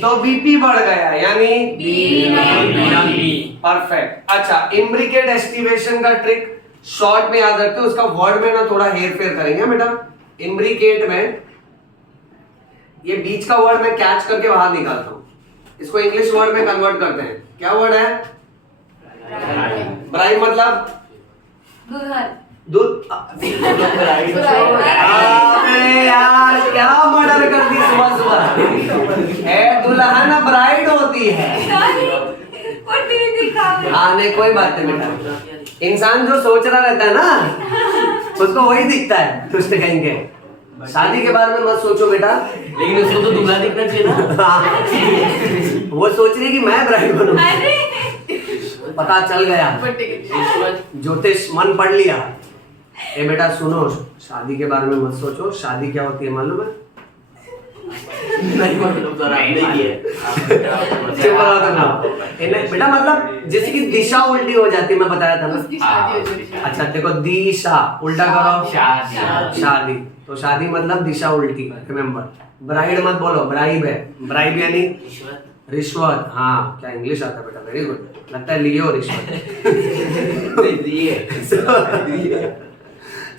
तो बीपी बढ़ गया यानी परफेक्ट। अच्छा, इम्ब्रिकेट एस्टिवेशन का ट्रिक शॉर्ट में याद रखते हो, उसका वर्ड में ना थोड़ा हेर फेर करेंगे बेटा। इम्ब्रिकेट में ये बीच का वर्ड मैं कैच करके बाहर निकालता हूं, इसको इंग्लिश वर्ड में कन्वर्ट करते हैं। क्या वर्ड है? ब्राइड मतलब दूध। अबे यार क्या मर्डर कर दी सुबह सुबह। है दुल्हन ब्राइड होती है। हाँ नहीं कोई बात नहीं बेटा, इंसान जो सोच रहा रहता है ना उसको वही दिखता है, दुष्ट कहेंगे। शादी के बारे में मत सोचो बेटा। लेकिन उसको तो दूल्हा दिखना चाहिए ना। वो सोच रही कि मैं ब्राइड बनूं। अरे पता चल गया, रिश्वत ज्योतिष मन पढ़ लिया। ए बेटा सुनो, शादी के बारे में मत सोचो। शादी क्या होती है मालूम है? नहीं मतलब तो नहीं है। चुप रहो तुम लोग। इन्हें- बेटा मतलब जैसे कि दिशा उल्टी हो जाती है, मैं बताया था ना। उसकी शादी हो चुकी है। अच्छा देखो, दिशा उल्टा करो, शादी। शादी। तो शादी मतलब दिशा उल्टी, रिमेम्बर। ब्राइड मत बोलो, ब्राइब है। ब्राइब यानी रिश्वत रिश्वत। हाँ, क्या इंग्लिश आता है बेटा, वेरी गुड। लगता है लियो रिश्वत।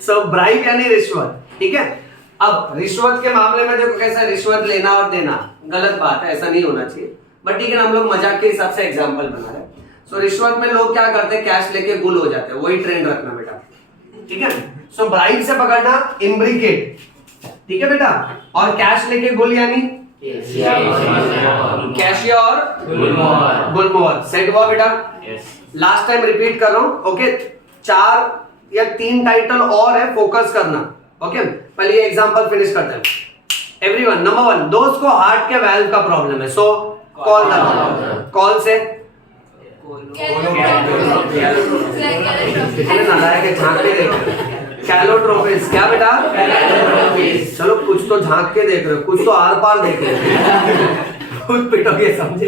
सो ब्राइब यानी रिश्वत, ठीक है। अब रिश्वत के मामले में देखो कैसा, रिश्वत लेना और देना गलत बात है, ऐसा नहीं होना चाहिए। बट ठीक है, हम लोग मजाक के हिसाब से एग्जांपल बना रहे हैं। सो रिश्वत में लोग क्या करते हैं, कैश लेके गुल हो जाते हैं। वही ट्रेंड रखना बेटा, ठीक है। सो ब्राइब से पकड़ना इम्ब्रिकेट, ठीक है बेटा। और कैश लेके गुल यानी कैशिया और गुलमोहर। सेट हुआ बेटा। लास्ट टाइम रिपीट कर रहा हूं, ओके। 4 या 3 टाइटल और है, फोकस करना, ओके। पहले ये एग्जांपल फिनिश करते हैं। एवरीवन, नंबर 1, दोस्त को हार्ट के वाल्व का प्रॉब्लम है, सो कॉल द कॉल से नालायक है, झांक के देख रहे हो। कैलोट्रोपिस, क्या बेटा? चलो कुछ तो झांक के देख रहे हो, कुछ तो आर पार देख रहे हो। खुद पिटोगे, समझे?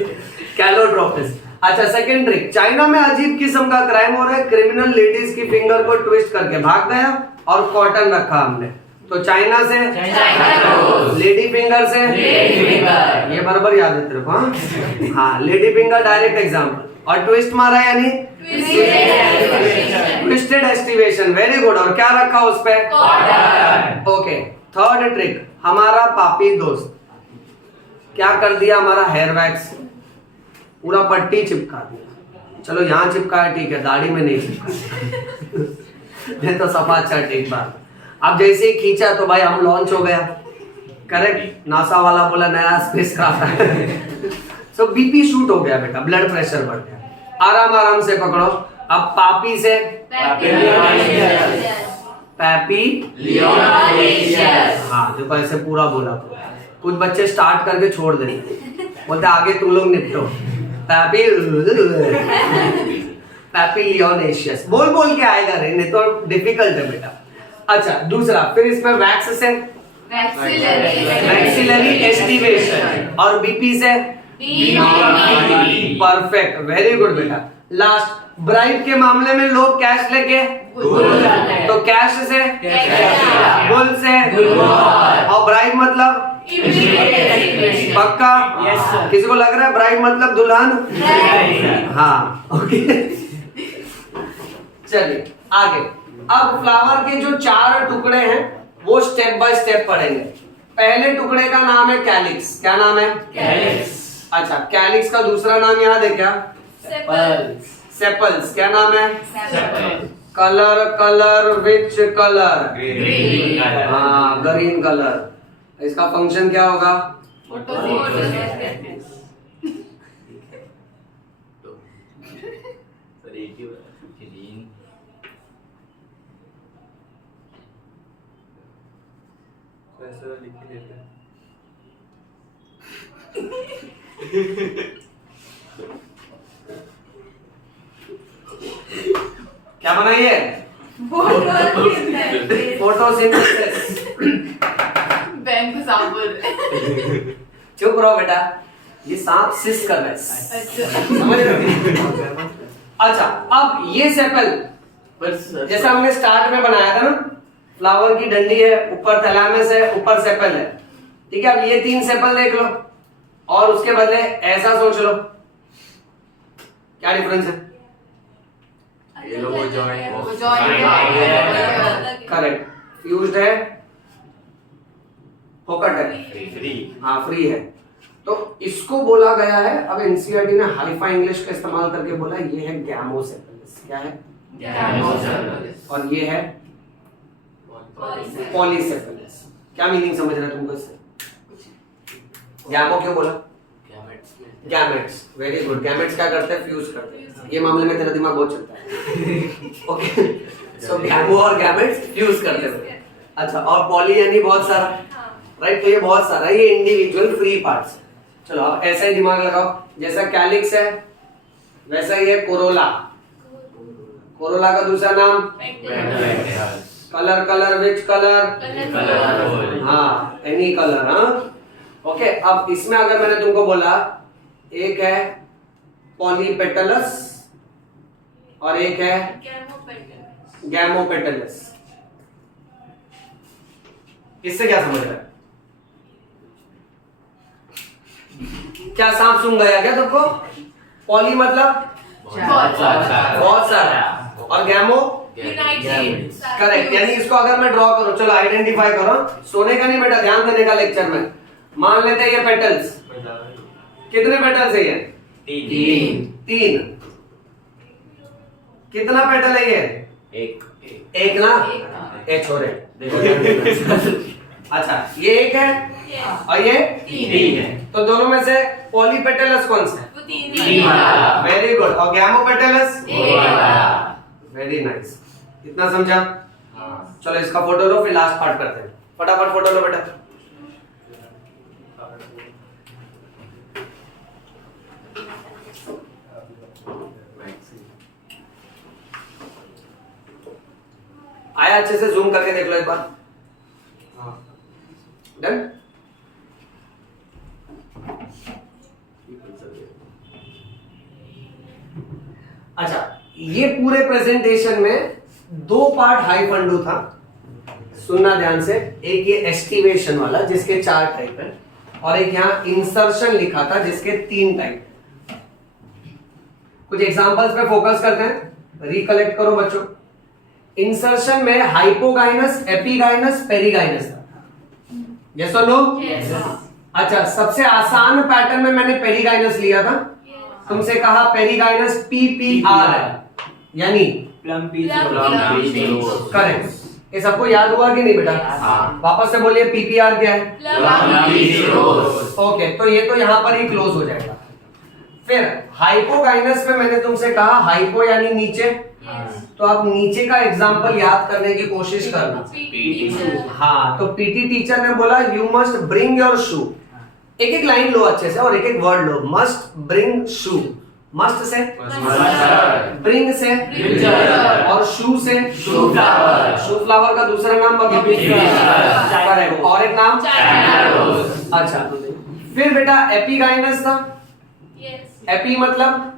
कैलोट्रोपिस। अच्छा, सेकंड ट्रिक। चाइना में अजीब किस्म का क्राइम हो रहा है। क्रिमिनल लेडीज की फिंगर को ट्विस्ट करके भाग गया और कॉटन रखा हमने। तो चाइना से लेडी फिंगर से ये बराबर याद है तेरे को। हाँ, लेडी फिंगर डायरेक्ट एग्जांपल। और ट्विस्ट मारा यानी ट्विस्टेड एस्टिवेशन, वेरी गुड। और क्या रखा उस पे? ओके। थर्ड ट्रिक, हमारा पापी दोस्त क्या कर दिया, हमारा हेयर वैक्स पूरा पट्टी चिपका दिया। चलो यहाँ चिपका है, ठीक है, दाढ़ी में नहीं चिपका। ये तो सफा अच्छा ठीक बात। अब जैसे ही खींचा तो भाई हम लॉन्च हो गया, करेक्ट। नासा वाला बोला नया स्पेस क्राफ्ट है। सो बीपी शूट हो गया बेटा, ब्लड प्रेशर बढ़ गया। आराम आराम से पकड़ो। अब पापी से पैपी, हाँ देखो ऐसे पूरा बोला। तो कुछ बच्चे स्टार्ट करके छोड़ देते, बोलते आगे तुम लोग निपटो। पैपी पैपी लियोनेशियस बोल बोल के आएगा रे, नहीं तो डिफिकल्ट है बेटा। अच्छा, दूसरा, फिर इसमें वैक्स से वैक्सिलरी एस्टिवेशन और बीपी से परफेक्ट, वेरी गुड बेटा। लास्ट, ब्राइब के मामले में लोग कैश लेके तो कैश से गुल से, और ब्राइब मतलब पक्का? Yes, किसी को लग रहा है ब्राइड मतलब दुल्हन? हाँ, ओके। चलिए आगे। अब फ्लावर के जो 4 टुकड़े हैं वो स्टेप बाय स्टेप पढ़ेंगे। पहले टुकड़े का नाम है कैलिक्स। क्या नाम है? कैलिक्स। अच्छा, कैलिक्स का दूसरा नाम याद है क्या? सेपल्स। क्या नाम है? Colour, colour which colour? हाँ, ग्रीन कलर। इसका फंक्शन क्या होगा? क्या बनाइए? फोटोसिंथेसिस। चुप रहो बेटा, ये सांप सिस कर रहा है। समझ रहे हो? अच्छा, अब ये सेपल जैसा हमने स्टार्ट में बनाया था ना, फ्लावर की डंडी है, ऊपर थैलामस है, ऊपर सेपल है, ठीक है। अब ये 3 सेपल देख लो और उसके बदले ऐसा सोच लो, क्या डिफरेंस है? करेक्ट, फ्यूज्ड है, फोकट है, हाँ फ्री है। तो इसको बोला गया है, अब एनसीईआरटी ने हाईफाई इंग्लिश का इस्तेमाल करके बोला ये है गैमोसेफेलस। क्या है? और ये है पॉलीसेफेलस। क्या मीनिंग समझ रहे तुमको इससे? गैमो क्यों बोला? Gametes, very good. गैमेट्स क्या करते हैं? फ्यूज करते हैं। ये मामले में तेरा दिमाग बहुत चलता है। ओके, सो गैमो और गैमेट्स फ्यूज करते हैं। अच्छा, और पॉली यानी बहुत सारा, राइट? तो ये बहुत सारा, ये इंडिविजुअल फ्री पार्ट्स। चलो अब ऐसा ही दिमाग लगाओ, जैसा कैलिक्स है वैसा ही है कोरोला। कोरोला का दूसरा नाम कलर, कलर विच कलर, हाँ एनी कलर, हाँ ओके। अब इसमें अगर मैंने तुमको बोला एक है पॉलीपेटलस और एक है गैमोपेटलस, इससे क्या समझ रहा है? क्या सांप सूंघ गया क्या तुमको? पॉली मतलब बहुत सारा, और गैमो करेक्ट। यानी इसको अगर मैं ड्रॉ करूं, चलो आइडेंटिफाई करो, सोने का नहीं बेटा, ध्यान देने का लेक्चर में। मान लेते हैं ये पेटल्स, कितने पेटल्स है ये? तीन। कितना पेटल है ये? एक ना, एक छोरे अच्छा ये एक है और ये तीन है, तो दोनों में से पॉलीपेटलस कौन सा है? Very good. और गैमोपेटलस? Very nice. इतना समझा? चलो इसका फोटो लो, फिर लास्ट पार्ट करते हैं। फटाफट फोटो लो बेटा। आया अच्छे से? जूम करके देख लो एक बार। डन? अच्छा, ये पूरे प्रेजेंटेशन में दो पार्ट हाइफंडू था, सुनना ध्यान से। एक ये एस्टिवेशन वाला जिसके 4 टाइप है, और एक यहाँ इंसर्शन लिखा था जिसके 3 टाइप। कुछ एग्जांपल्स पे फोकस करते हैं, रिकलेक्ट करो बच्चों। इंसर्शन में हाइपोगाइनस, एपिगाइनस, पेरिगाइनस था। यस और नो? अच्छा, सबसे आसान पैटर्न में मैंने पेरिगाइनस लिया था। तुमसे कहा पेरिगाइनस PPR है, यानी करेक्ट। ये सबको याद हुआ कि नहीं बेटा? वापस से बोलिए PPR क्या है? ओके, तो ये तो यहां पर ही क्लोज हो जाएगा। फिर हाइपोगाइनस में मैंने तुमसे कहा हाइपो यानी नीचे, तो आप नीचे का एग्जाम्पल याद करने की कोशिश करना। हाँ, तो पीटी टीचर ने बोला यू मस्ट ब्रिंग योर शू। एक एक लाइन लो अच्छे से और एक एक वर्ड लो। मस्ट ब्रिंग शू, मस्ट से ब्रिंग से और शू से शू फ्लावर का दूसरा नाम बताओ। और एक नाम? अच्छा, फिर बेटा एपिगाइनस था। एपी मतलब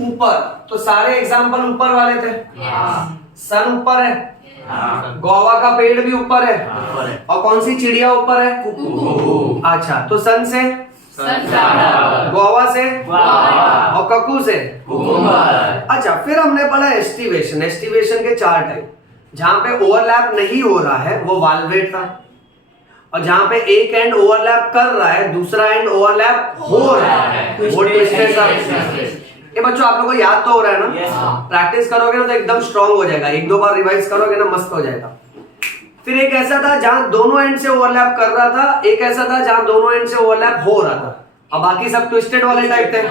ऊपर, तो सारे एग्जाम्पल ऊपर वाले थे। सन ऊपर है, गोवा का पेड़ भी ऊपर है, और कौन सी चिड़िया ऊपर है? अच्छा, तो सन से गोवा से और ककू से। अच्छा, फिर हमने पढ़ा एस्टिवेशन। एस्टिवेशन के 4 टाइप। जहां पे ओवरलैप नहीं हो रहा है वो वाल्वेट था, और जहां पे एक एंड ओवरलैप कर रहा है दूसरा एंड ओवरलैप हो रहा है वो ट्विस्टेड था। ये बच्चों आप लोगों को याद तो हो रहा है ना? प्रैक्टिस करोगे ना तो एकदम स्ट्रांग हो जाएगा। 1-2 बार रिवाइज करोगे ना मस्त हो जाएगा। फिर एक ऐसा था जहां दोनों एंड से ओवरलैप कर रहा था, एक ऐसा था जहां दोनों एंड से ओवरलैप हो रहा था, और बाकी सब ट्विस्टेड वाले टाइप थे।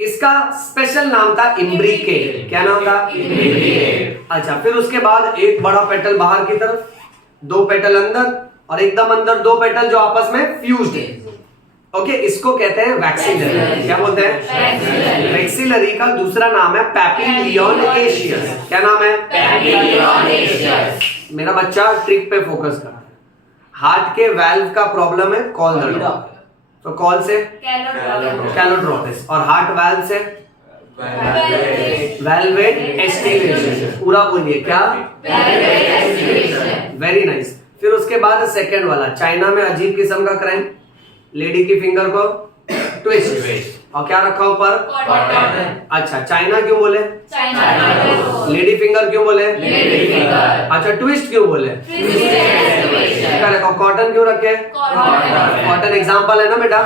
इसका स्पेशल नाम था इम्ब्रिकेट। क्या नाम था? इम्ब्रिकेट। अच्छा, फिर उसके बाद एक बड़ा पेटल बाहर की तरफ, 2 पेटल अंदर, और एकदम अंदर 2 पेटल जो आपस में फ्यूज्ड है। ओके, इसको कहते हैं वैक्सिलरी। क्या बोलते हैं? वैक्सिलरी का दूसरा नाम है पैपिलियोनेशियस। क्या नाम है? पैपिलियोनेशियस। मेरा बच्चा ट्रिक पे फोकस कर रहा है। हार्ट के वाल्व का प्रॉब्लम है, कॉल द डॉक्टर। तो कॉल से कैलोट्रोपिस, और हार्ट वाल्व से वेलवेट एस्टिवेशन। पूरा बोलिए क्या? Very nice. फिर उसके बाद सेकंड वाला, चाइना में अजीब किस्म का क्राइम, लेडी की फिंगर को ट्विस्ट, और क्या रखा ऊपर? अच्छा, चाइना क्यों बोले? लेडी फिंगर क्यों बोले? अच्छा, ट्विस्ट क्यों बोले? कॉटन क्यों रखे? कॉटन एग्जांपल है ना बेटा।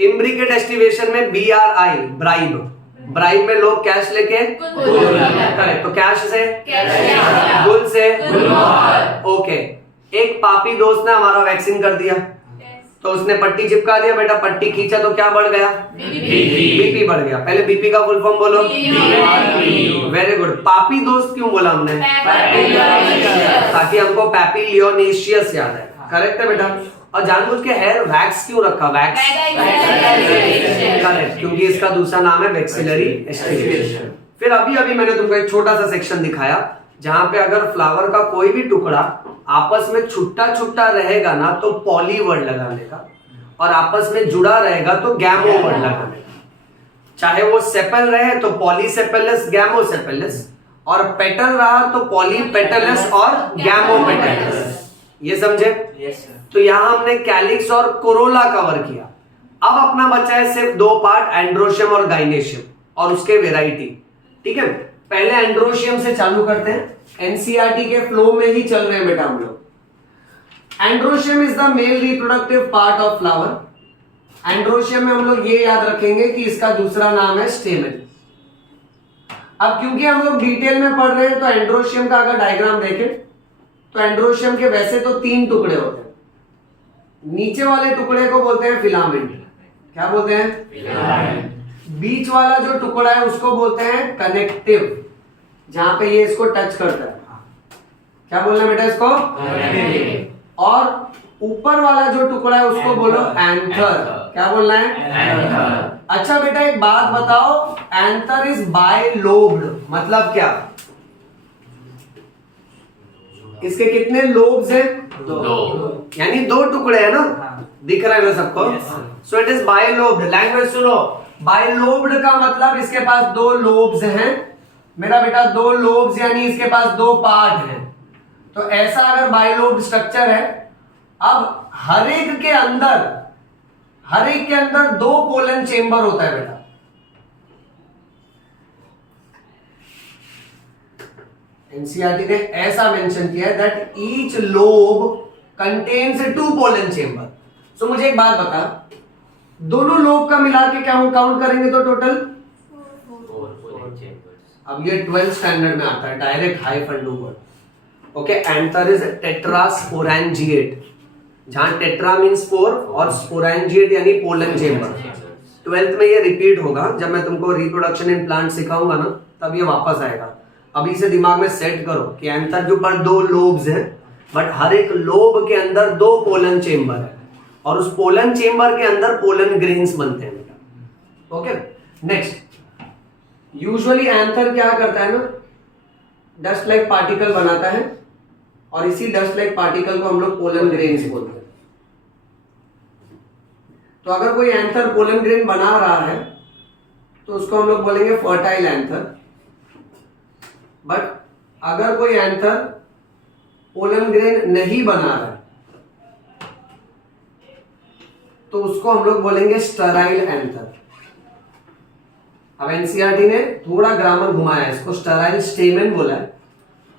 इम्ब्रिकेट एस्टिवेशन में BRI, ब्राइब। ब्राइब में लोग कैश लेके करेक्ट, तो कैश से गुल से ओके। एक पापी दोस्त ने हमारा वैक्सीन कर दिया, तो उसने पट्टी चिपका दिया बेटा, पट्टी खींचा तो क्या बढ़ गया? बीपी बढ़ गया। पहले बीपी का फुल फॉर्म बोलो। Very good. पापी दोस्त क्यों बोला हमने? ताकि हमको पैपिलियोनेशियस याद है। करेक्ट है बेटा? और जानबूझ के हेयर वैक्स क्यों रखा? वैक्स करेक्ट, क्योंकि इसका दूसरा नाम है वैक्सिलरी एस्टिमुलेशन। फिर अभी अभी मैंने तुमको एक छोटा सा सेक्शन दिखाया जहां पे अगर फ्लावर का कोई भी टुकड़ा आपस में छुट्टा छुट्टा रहेगा ना तो पॉली वर्ड लगाने का, और आपस में जुड़ा रहेगा तो गैमो वर्ड लगाने का। चाहे वो सेपल रहे तो पॉलीसेपेलस गैमोसेपेलस, और पेटल रहा तो पॉलीपेटलस और गैमोपेटलस। ये समझे? Yes sir. तो यहां हमने कैलिक्स और कोरोला कवर किया। अब अपना बचा है सिर्फ दो पार्ट, एंड्रोशियम और गाइनेशियम, और उसके वेराइटी। ठीक है, पहले एंड्रोशियम से चालू करते हैं। एनसीईआरटी के फ्लो में ही चल रहे हैं बेटा हम लोग। Androecium is the mail reproductive part of flower. Androecium में हम लोग ये याद रखेंगे कि इसका दूसरा नाम है स्टेमेन। अब क्योंकि हम लोग डिटेल में पढ़ रहे हैं तो एंड्रोशियम का अगर डायग्राम देखें तो एंड्रोशियम के वैसे तो 3 टुकड़े होते हैं। नीचे वाले टुकड़े को बोलते हैं फिलामेंट। क्या बोलते हैं? फिलामेंट। बीच वाला जो टुकड़ा है उसको बोलते हैं कनेक्टिव, जहां पे ये इसको टच करता है। क्या बोलना है बेटा इसको? कनेक्टिव। और ऊपर वाला जो टुकड़ा है उसको बोलो एंथर। क्या बोलना है? अच्छा बेटा एक बात बताओ, एंथर इज बाइलोब्ड, मतलब क्या? इसके कितने लोब्स हैं? 2। यानी 2 टुकड़े हैं ना? दिख रहा है ना सबको? So it is bilobed. Language सुनो, बाइलोब्ड का मतलब इसके पास 2 लोब्स हैं मेरा बेटा। 2 लोब्स यानी इसके पास 2 पार्ट हैं। तो ऐसा अगर बाइलोब्ड स्ट्रक्चर है, अब हर एक के अंदर 2 पोलन चेंबर होता है बेटा। एनसीईआरटी ने ऐसा मेंशन किया है that each lobe contains 2 pollen chamber. So मुझे एक बात बता, दोनों लोब का मिला के क्या हम काउंट करेंगे तो टोटल 4 chambers। अब ये 12th स्टैंडर्ड में आता है, direct hyphen do word. Okay, anther is tetrasporangiate, जहां टेट्रा मींस 4 और स्पोरेंजिएट यानी पोलन चेंबर। 12th में ये रिपीट होगा, जब मैं तुमको रिप्रोडक्शन इन प्लांट सिखाऊंगा ना तब ये वापस आएगा। अभी से दिमाग में सेट करो कि एंथर के ऊपर 2 लोब्स हैं, बट हर एक लोब के अंदर 2 पोलन चेंबर है, और उस पोलन चेंबर के अंदर पोलन ग्रेन्स बनते हैं बेटा। ओके, नेक्स्ट, यूजुअली एंथर क्या करता है ना, डस्ट लाइक पार्टिकल बनाता है, और इसी डस्ट लाइक पार्टिकल को हम लोग पोलन ग्रेन्स बोलते हैं। तो अगर कोई एंथर पोलन ग्रेन बना रहा है तो उसको हम लोग बोलेंगे फर्टाइल एंथर। बट अगर कोई एंथर पोलन ग्रेन नहीं बना रहा है तो उसको हम लोग बोलेंगे स्टराइल एंथर। अब एनसीईआरटी ने थोड़ा ग्रामर घुमाया है, इसको स्टराइल स्टेमेन बोला है,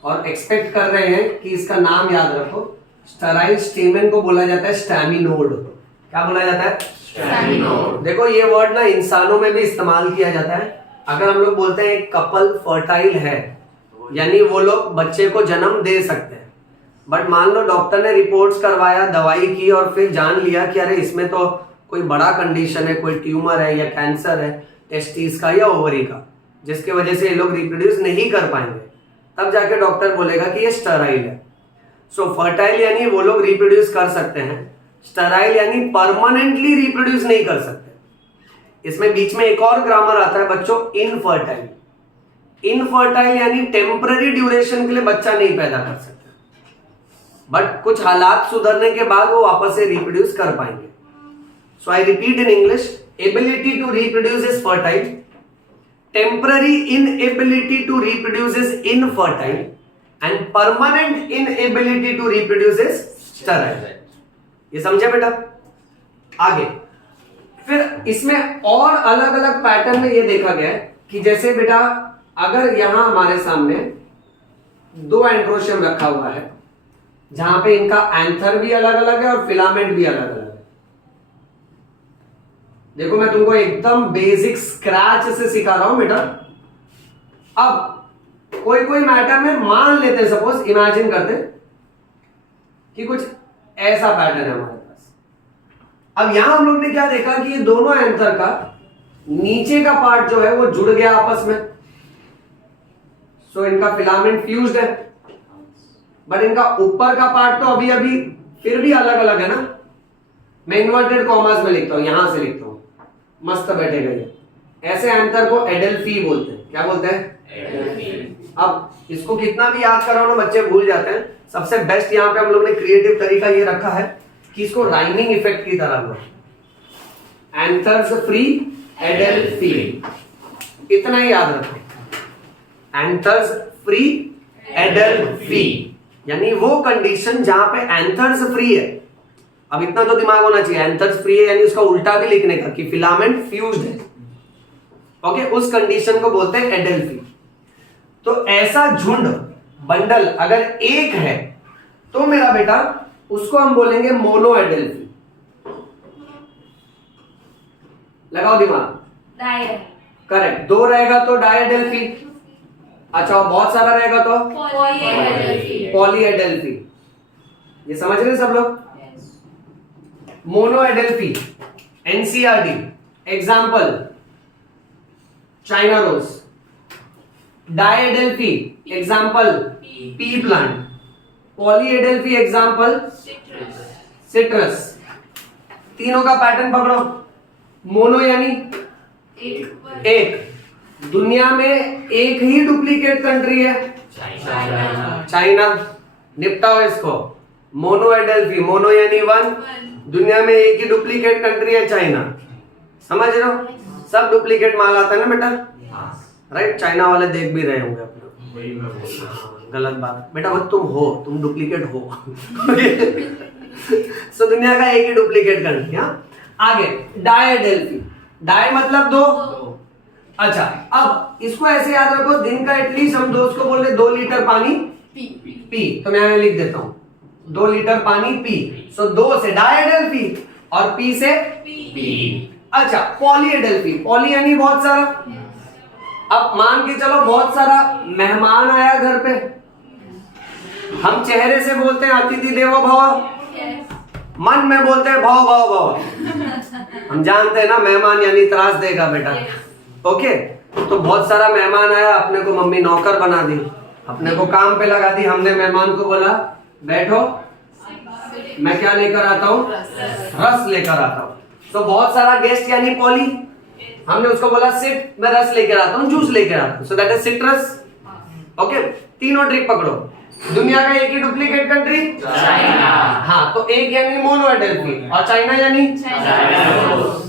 और एक्सपेक्ट कर रहे हैं कि इसका नाम याद रखो। स्टराइल स्टेमेन को बोला जाता है स्टैमिनोड। क्या बोला जाता है? स्टैमिनोड। देखो ये वर्ड ना इंसानों में भी इस्तेमाल किया जाता है। अगर हम लोग बोलते हैं एक कपल फर्टाइल है, यानी वो लोग बच्चे को जन्म दे सकते हैं, बट मान लो डॉक्टर ने रिपोर्ट्स करवाया, दवाई की, और फिर जान लिया कि अरे इसमें तो कोई बड़ा कंडीशन है, कोई ट्यूमर है या कैंसर है टेस्टिस का या ओवरी का, जिसके वजह से ये लोग रिप्रोड्यूस नहीं कर पाएंगे, तब जाके डॉक्टर बोलेगा कि ये स्टराइल है। सो फर्टाइल यानी वो लोग रिप्रोड्यूस कर सकते हैं, स्टराइल यानी परमानेंटली रिप्रोड्यूस नहीं कर सकते। इसमें बीच में एक और ग्रामर आता है बच्चों, इनफर्टाइल। इनफर्टाइल यानी टेम्पररी ड्यूरेशन के लिए बच्चा नहीं पैदा कर सकते, बट कुछ हालात सुधरने के बाद वो वापस से रिप्रोड्यूस कर पाएंगे। So I repeat in English, ability to reproduce is fertile, temporary inability to reproduce is infertile, and permanent inability to reproduce is sterile. ये समझे बेटा? आगे फिर इसमें और अलग अलग पैटर्न में ये देखा गया है कि जैसे बेटा अगर यहां हमारे सामने 2 एंड्रोशियम रखा हुआ है, जहां पे इनका एंथर भी अलग अलग है और फिलामेंट भी अलग अलग है। देखो मैं तुमको एकदम बेसिक स्क्रैच से सिखा रहा हूं बेटा। अब कोई कोई मैटर में मान लेते हैं, सपोज इमेजिन करते हैं कि कुछ ऐसा पैटर्न है हमारे पास। अब यहां हम लोग ने क्या देखा कि ये दोनों एंथर का नीचे का पार्ट जो है वो जुड़ गया आपस में, सो इनका फिलामेंट फ्यूज्ड है। बट इनका ऊपर का पार्ट तो अभी अभी फिर भी अलग अलग है ना। मैं इन्वर्टेड कॉमर्स में लिखता हूं, यहां से लिखता हूं, मस्त बैठेगा ये। ऐसे एंथर को एडेल्फी बोलते हैं। क्या बोलते हैं? अब इसको कितना भी याद कराओ ना बच्चे भूल जाते हैं। सबसे बेस्ट यहाँ पे हम लोग ने क्रिएटिव तरीका ये रखा है कि इसको राइमिंग इफेक्ट की तरह लो। एंथर्स फ्री एडेल्फी, इतना ही याद रखो। एंथर्स फ्री एडेल्फी यानी वो कंडीशन जहां पे एंथर्स फ्री है। अब इतना तो दिमाग होना चाहिए, एंथर्स फ्री है यानी उसका उल्टा भी लिखने का कि फिलामेंट फ्यूज्ड है। ओके, उस कंडीशन को बोलते हैं एडेल्फी। तो ऐसा झुंड बंडल अगर एक है तो मेरा बेटा उसको हम बोलेंगे मोनो एडेल्फी। लगाओ दिमाग। डायर, करेक्ट। दो रहेगा तो डायडेल्फी। अच्छा, बहुत सारा रहेगा तो पॉली एडेल्फी। ये समझ रहे हैं सब लोग? Mono adelphy, NCERT example China rose. Diadelphy example pea plant. Poly adelphy example citrus. तीनों का पैटर्न पकड़ो। मोनो यानी एक, दुनिया में एक ही डुप्लीकेट कंट्री है चाइना। निपटाओ इसको। मोनो एडेल्फी, मोनो यानी वन, दुनिया में एक ही डुप्लीकेट कंट्री है चाइना। समझ रहे हो? सब डुप्लीकेट माल आता है ना बेटा, राइट? चाइना वाले देख भी रहे होंगे अपने। गलत बात बेटा, वो तुम हो, तुम डुप्लीकेट हो। सो दुनिया का एक ही डुप्लीकेट कंट्री। हाँ, आगे डायडेल्फी। डाई मतलब दो। अच्छा, अब इसको ऐसे याद रखो, दिन का एटलीस्ट हम दोस्त को बोल रहे 2 लीटर पानी पी। तो मैं यहाँ लिख देता हूं 2 लीटर पानी पी। सो 2 से डायडेल्फी और पी से पी। अच्छा, पॉली एडेल्फी। पॉली यानी बहुत सारा। अब मान के चलो बहुत सारा मेहमान आया घर पे, हम चेहरे से बोलते हैं अतिथि देवो भव, मन में बोलते हैं भव भव भव। हम जानते हैं ना मेहमान यानी त्रास देगा बेटा। ओके, तो बहुत सारा मेहमान आया, अपने को मम्मी नौकर बना दी, अपने को काम पे लगा दी। हमने मेहमान को बोला बैठो, मैं क्या लेकर आता हूँ? रस लेकर आता हूँ। तो बहुत सारा गेस्ट यानी पॉली, हमने उसको बोला सिट, मैं रस लेकर आता हूँ, जूस लेकर आता हूँ। सो दैट इज सिट्रस। ओके, तीनों ट्रिक पकड़ो। दुनिया का एक ही डुप्लीकेट कंट्री चाइना। हाँ, तो एक यानी मोनो एडेल्फी और चाइना यानी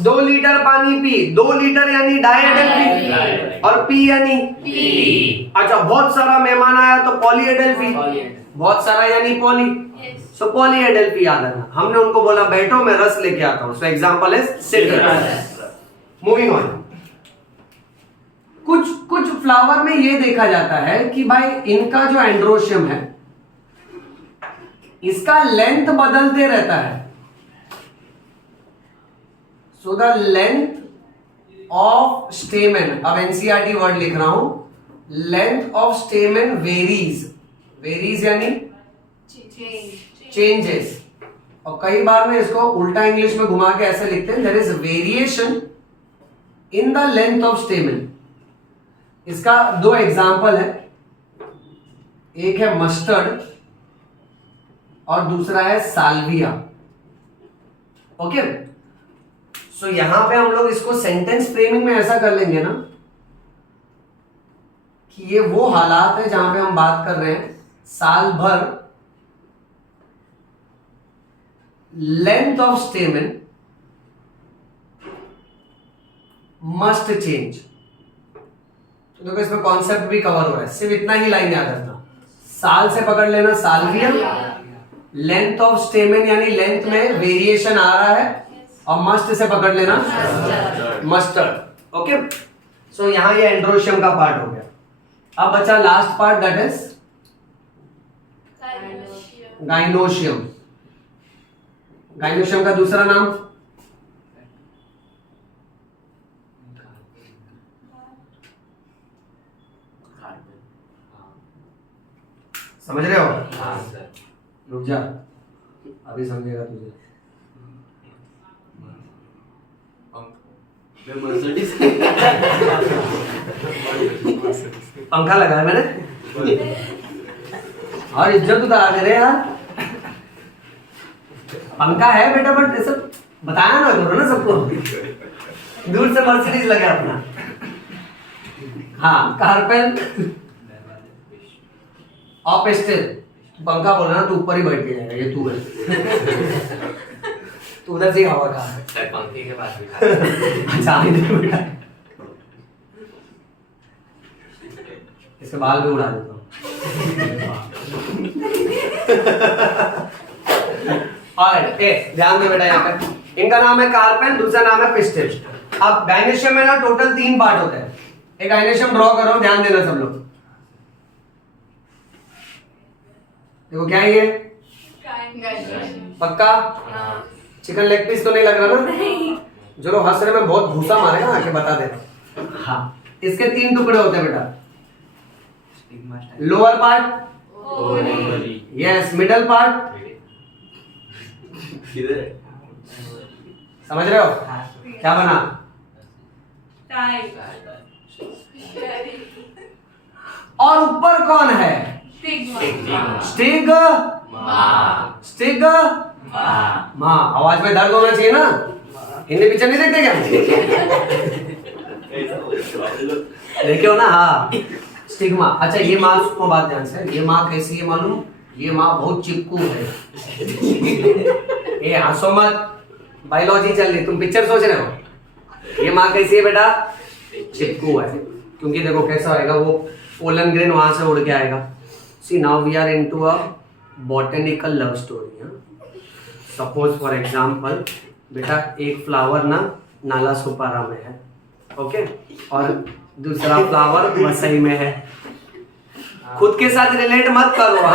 2 लीटर पानी पी। 2 लीटर यानी डायडेल्फी और पी यानी पी। अच्छा, बहुत सारा मेहमान आया तो पॉली एडेल्फी, बहुत सारा यानी पॉली। सो पॉली एडेल्फी याद रखना। हमने उनको बोला बैठो, मैं रस लेके आता हूँ। So example is citrus. Moving on. कुछ फ्लावर में ये देखा जाता है कि भाई इनका जो एंड्रोशियम है इसका लेंथ बदलते रहता है। So the length of stamen, अब एनसीईआरटी वर्ड लिख रहा हूं, length of stamen varies. Varies यानी चेंजेस। और कई बार में इसको उल्टा इंग्लिश में घुमा के ऐसे लिखते हैं, there is variation in the length of stamen. इसका 2 एग्जाम्पल है, एक है मस्टर्ड और दूसरा है साल्विया। ओके, सो यहां पे हम लोग इसको सेंटेंस फ्रेमिंग में ऐसा कर लेंगे ना कि ये वो हालात है जहां पे हम बात कर रहे हैं साल भर length of stamen must change. तो देखो इसमें कॉन्सेप्ट भी कवर हो रहा है, सिर्फ इतना ही लाइन याद रखना। साल से पकड़ लेना साल्विया, लेंथ ऑफ स्टेमेन यानी लेंथ में वेरिएशन आ रहा है, और मस्ट से पकड़ लेना मस्टर्ड। ओके, सो यहां ये एंड्रोशियम का पार्ट हो गया। अब बचा last part, that is gynoecium. Gynoecium का दूसरा नाम समझ रहे हो? हाँ सर। रुक जा, अभी समझेगा तुझे। पंखा लगाया मैंने। और इज्जत उतार दे रहे यार। पंखा है बेटा, बट ऐसा बताया ना करो ना सबको। दूर से मर्सिडीज लगे अपना। हाँ, कारपेन और पेस्टल। पंखा बोला ना, तू ऊपर ही बैठ के जाएगा, ये तू है। तू उधर से हवा खा। सर पंखे के पास भी अच्छा इधर बेटा, इसके बाल भी उड़ा देता हूँ। और ध्यान दे बेटा, यहाँ पे इनका नाम है कारपेन, दूसरा नाम है पिस्टल। अब गायनेशियम में ना टोटल 3 पार्ट होते हैं। एक गायनेशियम ड्रॉ करो, ध्यान देना सब लोग। देखो क्या है ये, पक्का चिकन लेग पीस तो नहीं लग रहा ना? जो लोग हंस रहे, मैं बहुत घूसा मारेगा आके बता दे रहा हूं। हाँ, इसके 3 टुकड़े होते हैं बेटा। Lower part, yes, middle part, समझ रहे हो क्या बना? और ऊपर कौन है? स्टिग, स्टिग माँ। आवाज में दर्द होना चाहिए ना, हिंदी पिक्चर नहीं देखते क्या? देखे हो ना? हाँ, स्टिग्मा। अच्छा, ये माँ को बात ध्यान से, ये माँ कैसी है मालूम? ये माँ बहुत चिपकू है। ये हंसो मत, बायोलॉजी चल रही, तुम पिक्चर सोच रहे हो। ये माँ कैसी है बेटा? चिपकू है, क्योंकि देखो कैसा आएगा वो, पोलन ग्रेन वहां से उड़ के आएगा। See now we are into a botanical love story. Suppose for example बेटा, एक फ्लावर ना नाला सुपारा में है, ओके, और दूसरा फ्लावर वसई में है। खुद के साथ रिलेट मत करो।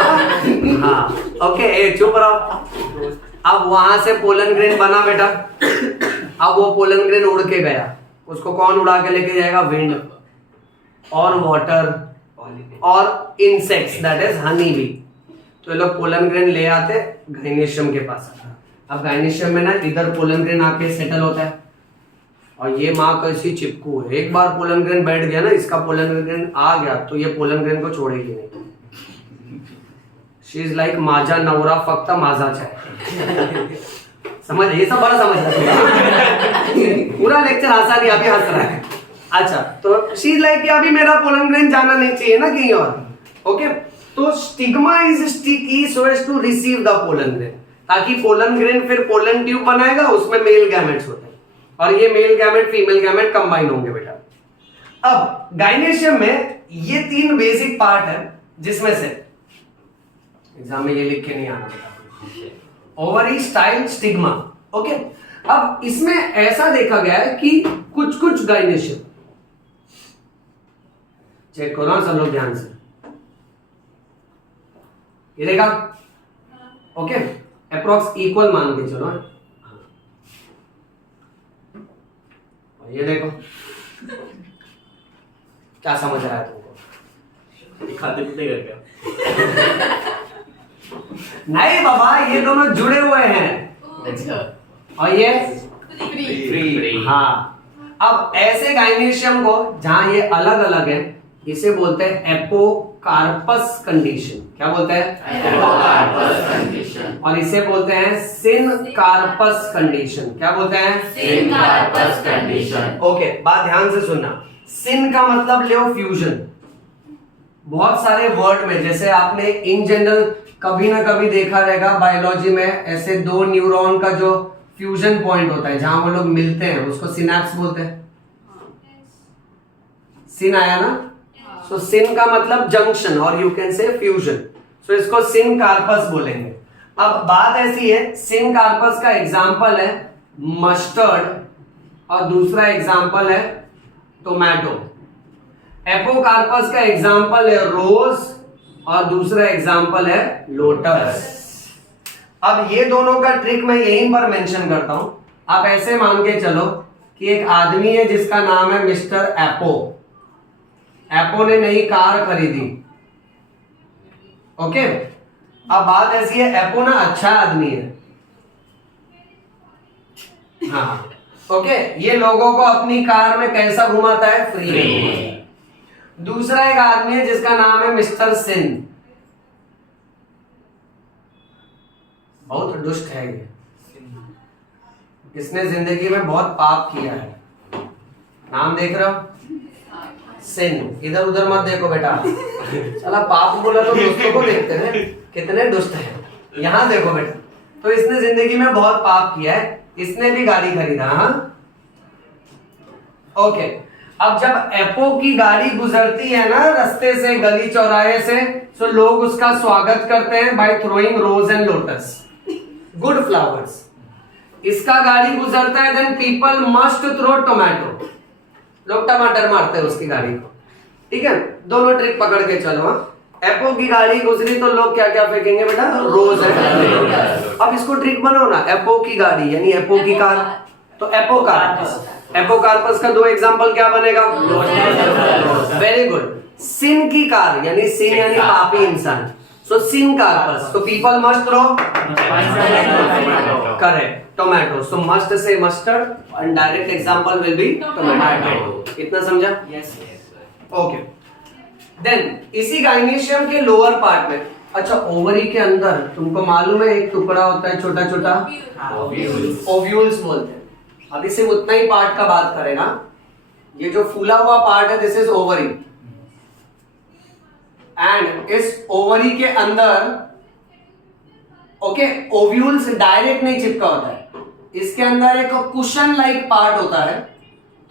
हाँ, ओके, चुप रहो। अब वहां से पोलन ग्रेन बना बेटा। अब वो पोलन ग्रेन उड़ के गया, उसको कौन उड़ा के लेके जाएगा? विंड और वाटर और insects, that is honey bee. तो ये लोग पोलन ग्रेन ले आते गायनेशियम के पास। अब गायनेशियम में ना इधर पोलन ग्रेन आके सेटल होता है, और ये माँ कैसी चिपकू है, एक बार पोलन ग्रेन बैठ गया ना, इसका पोलन ग्रेन आ गया तो ये पोलन ग्रेन को छोड़ेगी नहीं। शी इज लाइक माझा नवरा फक्त माझाचा है। समझ, ये सब बड़ा समझ रहा है। पूरा लेक्चर हंसा नहीं, अभी हंस रहा है। अच्छा, तो शी इज लाइक अभी मेरा पोलन ग्रेन जाना नहीं चाहिए ना कहीं और, ओके। तो stigma is sticky so as to receive the pollen grain, ताकि पोलन ग्रेन फिर पोलन ट्यूब बनाएगा, उसमें मेल गैमेट्स होते हैं, और ये male gamete female gamete combine होंगे बेटा। अब गायनेशियम में ये 3 बेसिक पार्ट है, जिसमें से एग्जाम में ये लिख के नहीं आना बेटा, ओवरी, स्टाइल, स्टिग्मा, ओके। अब इसमें ऐसा देखा गया है कि कुछ कुछ गायनेशियम, चेक करो सब लोग ध्यान से, ये देखा, ओके, अप्रोक्स इक्वल मान के चलो। ये देखो क्या समझ रहा है तुमको? खाते पीते कर क्या? नहीं बाबा, ये दोनों जुड़े हुए हैं, और ये फ्री। हाँ, अब ऐसे गायनेशियम को जहां ये अलग अलग है, इसे बोलते हैं एपोकार्पस कंडीशन। क्या बोलते हैं? Apocarpous condition. और इसे बोलते हैं सिनकार्पस कंडीशन। क्या बोलते हैं? Syncarpous condition. ओके, बात ध्यान से सुनना। सिन का मतलब ले फ्यूजन। बहुत सारे वर्ड में, जैसे आपने इन जनरल कभी ना कभी देखा रहेगा बायोलॉजी में, ऐसे 2 न्यूरॉन का जो फ्यूजन पॉइंट होता है, जहां वो लोग मिलते हैं, उसको सिनैप्स बोलते हैं। सिन आया ना? सो सिन का मतलब जंक्शन, और यू कैन से फ्यूजन, सो इसको सिनकार्पस बोलेंगे। अब बात ऐसी है, सिनकार्पस का एग्जांपल है मस्टर्ड, और दूसरा एग्जांपल है टोमेटो। एपोकार्पस का एग्जांपल है रोज, और दूसरा एग्जांपल है लोटस। अब ये दोनों का ट्रिक मैं यहीं पर मेंशन करता हूं। आप ऐसे मान के चलो कि एक आदमी है जिसका नाम है मिस्टर एपो। एपो ने नई कार खरीदी, ओके। अब बात ऐसी है, एपो ना अच्छा आदमी है, हाँ, ओके। ये लोगों को अपनी कार में कैसा घुमाता है? फ्री में। दूसरा एक आदमी है जिसका नाम है मिस्टर सिन। बहुत दुष्ट है ये, इसने जिंदगी में बहुत पाप किया है। नाम देख रहे हो, सिन। इधर उधर मत देखो बेटा, चला पाप बोला तो दोस्तों को देखते हैं कितने दुष्ट हैं। यहाँ देखो बेटा, तो इसने जिंदगी में बहुत पाप किया है, इसने भी गाड़ी खरीदा। हाँ ओके, अब जब एपो की गाड़ी गुजरती है ना रास्ते से, गली चौराहे से, तो लोग उसका स्वागत करते हैं by throwing rose and lotus, good flowers. इसका गाड़ी गुजरता है, then people must throw tomato, लोग टमाटर मारते हैं उसकी गाड़ी को। ठीक है, दोनों ट्रिक पकड़ के चलो। एपो की गाड़ी गुजरी तो लोग क्या क्या फेंकेंगे बेटा, रोज एंड। अब इसको ट्रिक बनाओ ना, एपो की गाड़ी यानी एपो की कार, तो एपो कार्पस। एपो कार्पस का दो एग्जांपल क्या बनेगा, वेरी गुड। सिन की कार यानी सिन यानी पापी इंसान, सो सिन कार्पस, तो people must throw, correct, tomato, so must से mustard and direct example will be tomato. इतना समझा? यस ओके, देन इसी गाइनेशियम के लोअर पार्ट में, अच्छा ओवरी के अंदर तुमको मालूम है एक टुकड़ा होता है छोटा छोटा, ओव्यूल्स बोलते हैं। अभी सिर्फ उतना ही पार्ट का बात करेगा, ये जो फूला हुआ पार्ट है दिस इज ओवरी, एंड इस ओवरी के अंदर ओके ओव्यूल्स डायरेक्ट नहीं चिपका होता है, इसके अंदर एक कुशन लाइक पार्ट होता है,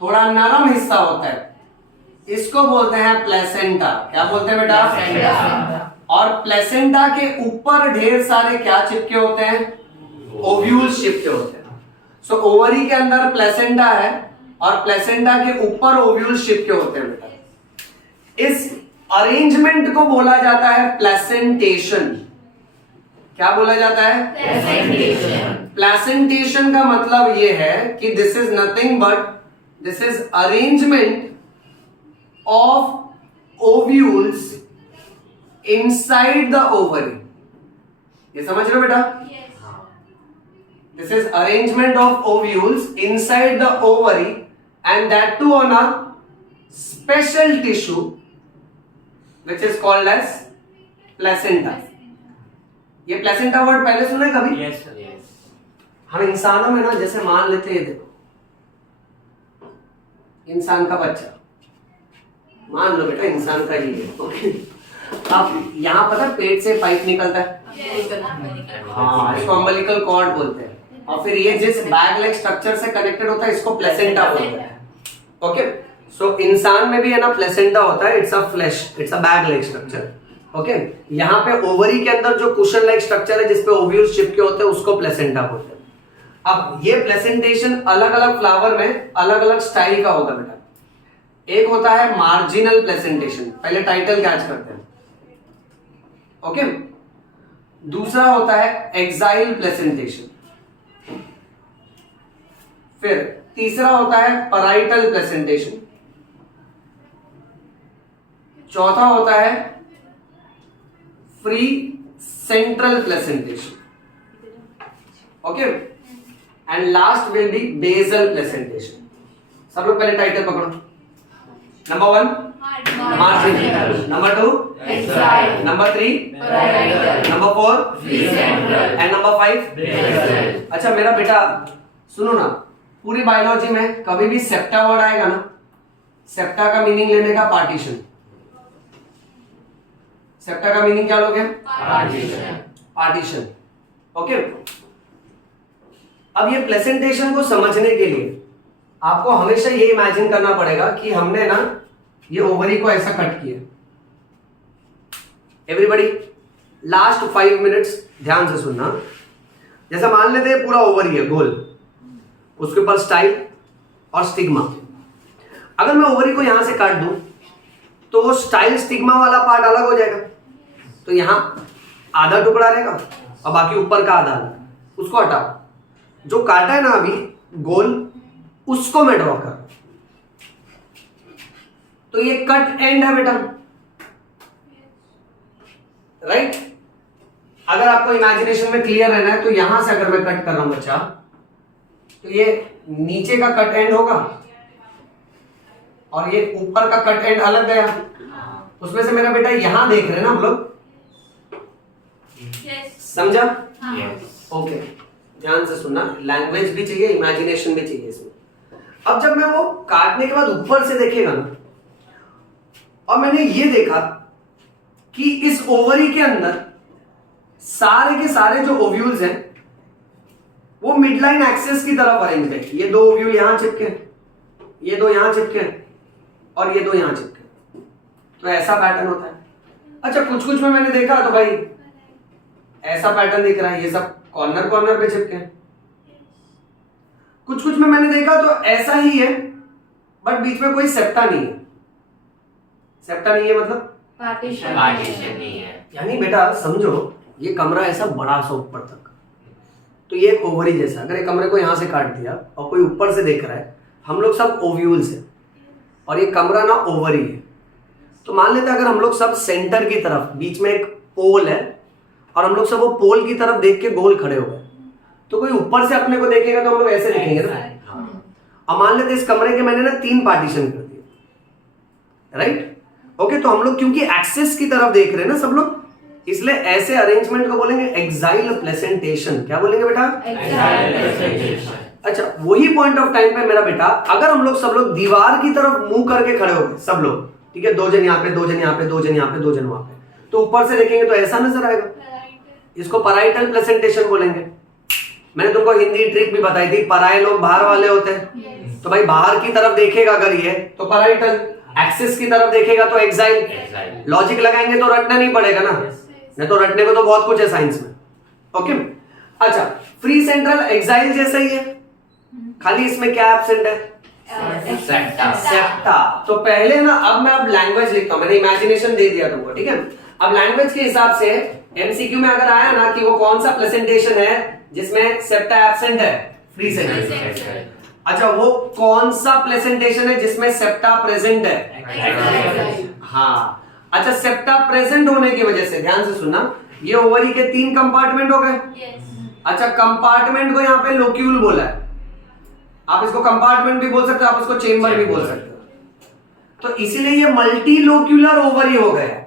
थोड़ा नरम हिस्सा होता है, इसको बोलते हैं प्लेसेंटा। क्या बोलते हैं बेटा? प्लेसेंटा। और प्लेसेंटा के ऊपर ढेर सारे क्या चिपके होते हैं, ओव्यूल्स चिपके होते हैं। सो ओवरी के अंदर प्लेसेंटा है और प्लेसेंटा के ऊपर ओव्यूल्स चिपके होते हैं बेटा। इस अरेंजमेंट को बोला जाता है प्लेसेंटेशन। क्या बोला जाता है? प्लेसेंटेशन। प्लेसेंटेशन का मतलब यह है कि this is nothing but this is arrangement of ovules inside the ovary. ये समझ रहे हो बेटा? This is arrangement of ovules inside the ovary and that too on a special tissue which is called as placenta. ये placenta word पहले सुना है कभी? Yes yes. हम इंसानों में ना जैसे मान लेते हैं, देखो इंसान का बच्चा मान लो बेटा इंसान का ही है, ओके। अब यहाँ पता पेट से पाइप निकलता है, हाँ इसको अम्बिलिकल कॉर्ड बोलते हैं, और फिर ये जिस बैग लाइक स्ट्रक्चर से कनेक्टेड होता है इसको प्लेसेंटा बोलते हैं। ओके, सो इंसान में भी है ना प्लेसेंटा होता है, it's a flash, it's a bag like structure. Okay, यहाँ पे ओवरी के अंदर जो कुशन लाइक स्ट्रक्चर है जिसपे ओव्यूल्स चिपके होते हैं उसको प्लेसेंटा बोलते हैं। अब ये प्लेसेंटेशन अलग अलग फ्लावर में अलग अलग स्टाइल का होगा बेटा। एक होता है मार्जिनल प्लेसेंटेशन, पहले टाइटल कैच करते हैं, ओके। दूसरा होता है एक्साइल प्लेसेंटेशन, फिर तीसरा होता है पैराइटल प्लेसेंटेशन, चौथा होता है free central placentation, okay, and last will be basal placentation. सब लोग पहले टाइटल पकड़ो। Number 1 marginal, number 2 exile, number 3 parietal, number 4 central and number 5 basal। अच्छा मेरा बेटा सुनो ना, पूरी बायोलॉजी में कभी भी सेप्टा वर्ड आएगा ना, सेप्टा का मीनिंग लेने का पार्टीशन। सेप्टा का मीनिंग क्या लोगे? पार्टीशन। Partition, okay. अब ये प्लेसेंटेशन को समझने के लिए आपको हमेशा ये इमेजिन करना पड़ेगा कि हमने ना ये ओवरी को ऐसा कट किया। एवरीबॉडी लास्ट 5 मिनट्स ध्यान से सुनना। जैसा मान लेते हैं पूरा ओवरी है गोल, उसके ऊपर स्टाइल और स्टिग्मा। अगर मैं ओवरी को यहां से काट दूं तो वो स्टाइल स्टिग्मा वाला पार्ट अलग हो जाएगा, तो यहां आधा टुकड़ा रहेगा और बाकी ऊपर का आधा, उसको हटाओ। जो काटा है ना अभी गोल, उसको मैं ड्रॉ कर, तो ये कट एंड है बेटा, राइट। अगर आपको इमेजिनेशन में क्लियर रहना है तो यहां से अगर मैं कट कर रहा हूं बच्चा, तो ये नीचे का कट एंड होगा और ये ऊपर का कट एंड अलग गया। उसमें से मेरा बेटा यहां देख रहे हैं ना हम लोग, समझा? यस ओके, ध्यान से सुनना, लैंग्वेज भी चाहिए, इमेजिनेशन भी चाहिए इसमें। अब जब मैं वो काटने के बाद ऊपर से देखेगा ना, और मैंने ये देखा कि इस ओवरी के अंदर सारे के सारे जो ओव्यूल्स हैं वो मिडलाइन एक्सेस की तरफ अरेंज है। ये दो ओव्यूल यहां चिपके, ये दो यहां चिपके और ये दो यहां चिपके, तो ऐसा पैटर्न होता है। अच्छा, कुछ कुछ में मैंने देखा तो भाई ऐसा पैटर्न दिख रहा है, ये सब कॉर्नर कॉर्नर पे चिपके हैं। कुछ कुछ में मैंने देखा तो ऐसा ही है बट बीच में कोई सेप्टा नहीं है। सेप्टा नहीं है मतलब पार्टीशन पार्टीशन नहीं है। यानी बेटा समझो, ये कमरा ऐसा बड़ा सा ऊपर तक, तो ये एक ओवरी जैसा, अगर एक कमरे को यहां से काट दिया और कोई ऊपर से देख रहा है, हम लोग सब ओव्यूल्स हैं और ये कमरा ना ओवरी है, तो मान लेते हैं अगर हम लोग सब सेंटर की तरफ, बीच में एक पोल है और हम लोग सब वो पोल की तरफ देख के गोल खड़े हो गए, तो कोई ऊपर से अपने को देखेगा तो हम लोग ऐसे दिखेंगे ना। अब मान लेते इस कमरे के मैंने ना 3 पार्टीशन कर दिए, राइट? ओके, तो हम लोग क्योंकि एक्सेस की तरफ देख रहे हैं ना सब लोग, इसलिए ऐसे अरेंजमेंट को बोलेंगे एक्साइल प्लेसेंटेशन। क्या बोलेंगे बेटा? अच्छा, वही पॉइंट ऑफ टाइम पे मेरा बेटा, अगर हम लोग सब लोग दीवार की तरफ मुंह करके खड़े हो गए सब लोग, ठीक है, 2 जन यहाँ पे, 2 जन यहाँ पे, 2 जन यहाँ पे, 2 जन वहां पे, तो ऊपर से देखेंगे तो ऐसा नजर आएगा। इसको पैराइटल प्लेसेंटेशन बोलेंगे। मैंने तुमको हिंदी ट्रिक भी बताई थी, पराये लोग बाहर वाले होते हैं, तो भाई बाहर की तरफ देखेगा अगर ये तो पैराइटल, एक्सिस की तरफ देखेगा तो एक्साइल। लॉजिक लगाएंगे तो रटना नहीं पड़ेगा ना, नहीं तो रटने को तो बहुत कुछ है साइंस में। ओके, अच्छा, फ्री सेंट्रल एक्साइल जैसा ही है, खाली इसमें क्या एब्सेंट है? सेप्टा। तो पहले ना, अब मैं लैंग्वेज लिखता हूं, मैंने इमेजिनेशन दे दिया तुमको, ठीक है। अब लैंग्वेज के हिसाब से एमसीक्यू में अगर आया ना कि वो कौन सा प्रेजेंटेशन है जिसमें सेप्टा एब्सेंट है, फ्री सेंट्रल। अच्छा, वो कौन सा प्रेजेंटेशन है जिसमें सेप्टा प्रेजेंट है? हाँ, अच्छा, सेप्टा प्रेजेंट होने की वजह से, ध्यान से सुनना, ये ओवरी के 3 कंपार्टमेंट हो गए। अच्छा, कंपार्टमेंट को यहाँ पे लोक्यूल बोला है, आप इसको कंपार्टमेंट भी बोल सकते हो, आप इसको चेंबर भी बोल सकते हो, तो इसीलिए ये मल्टी लोक्यूलर ओवरी हो गया है।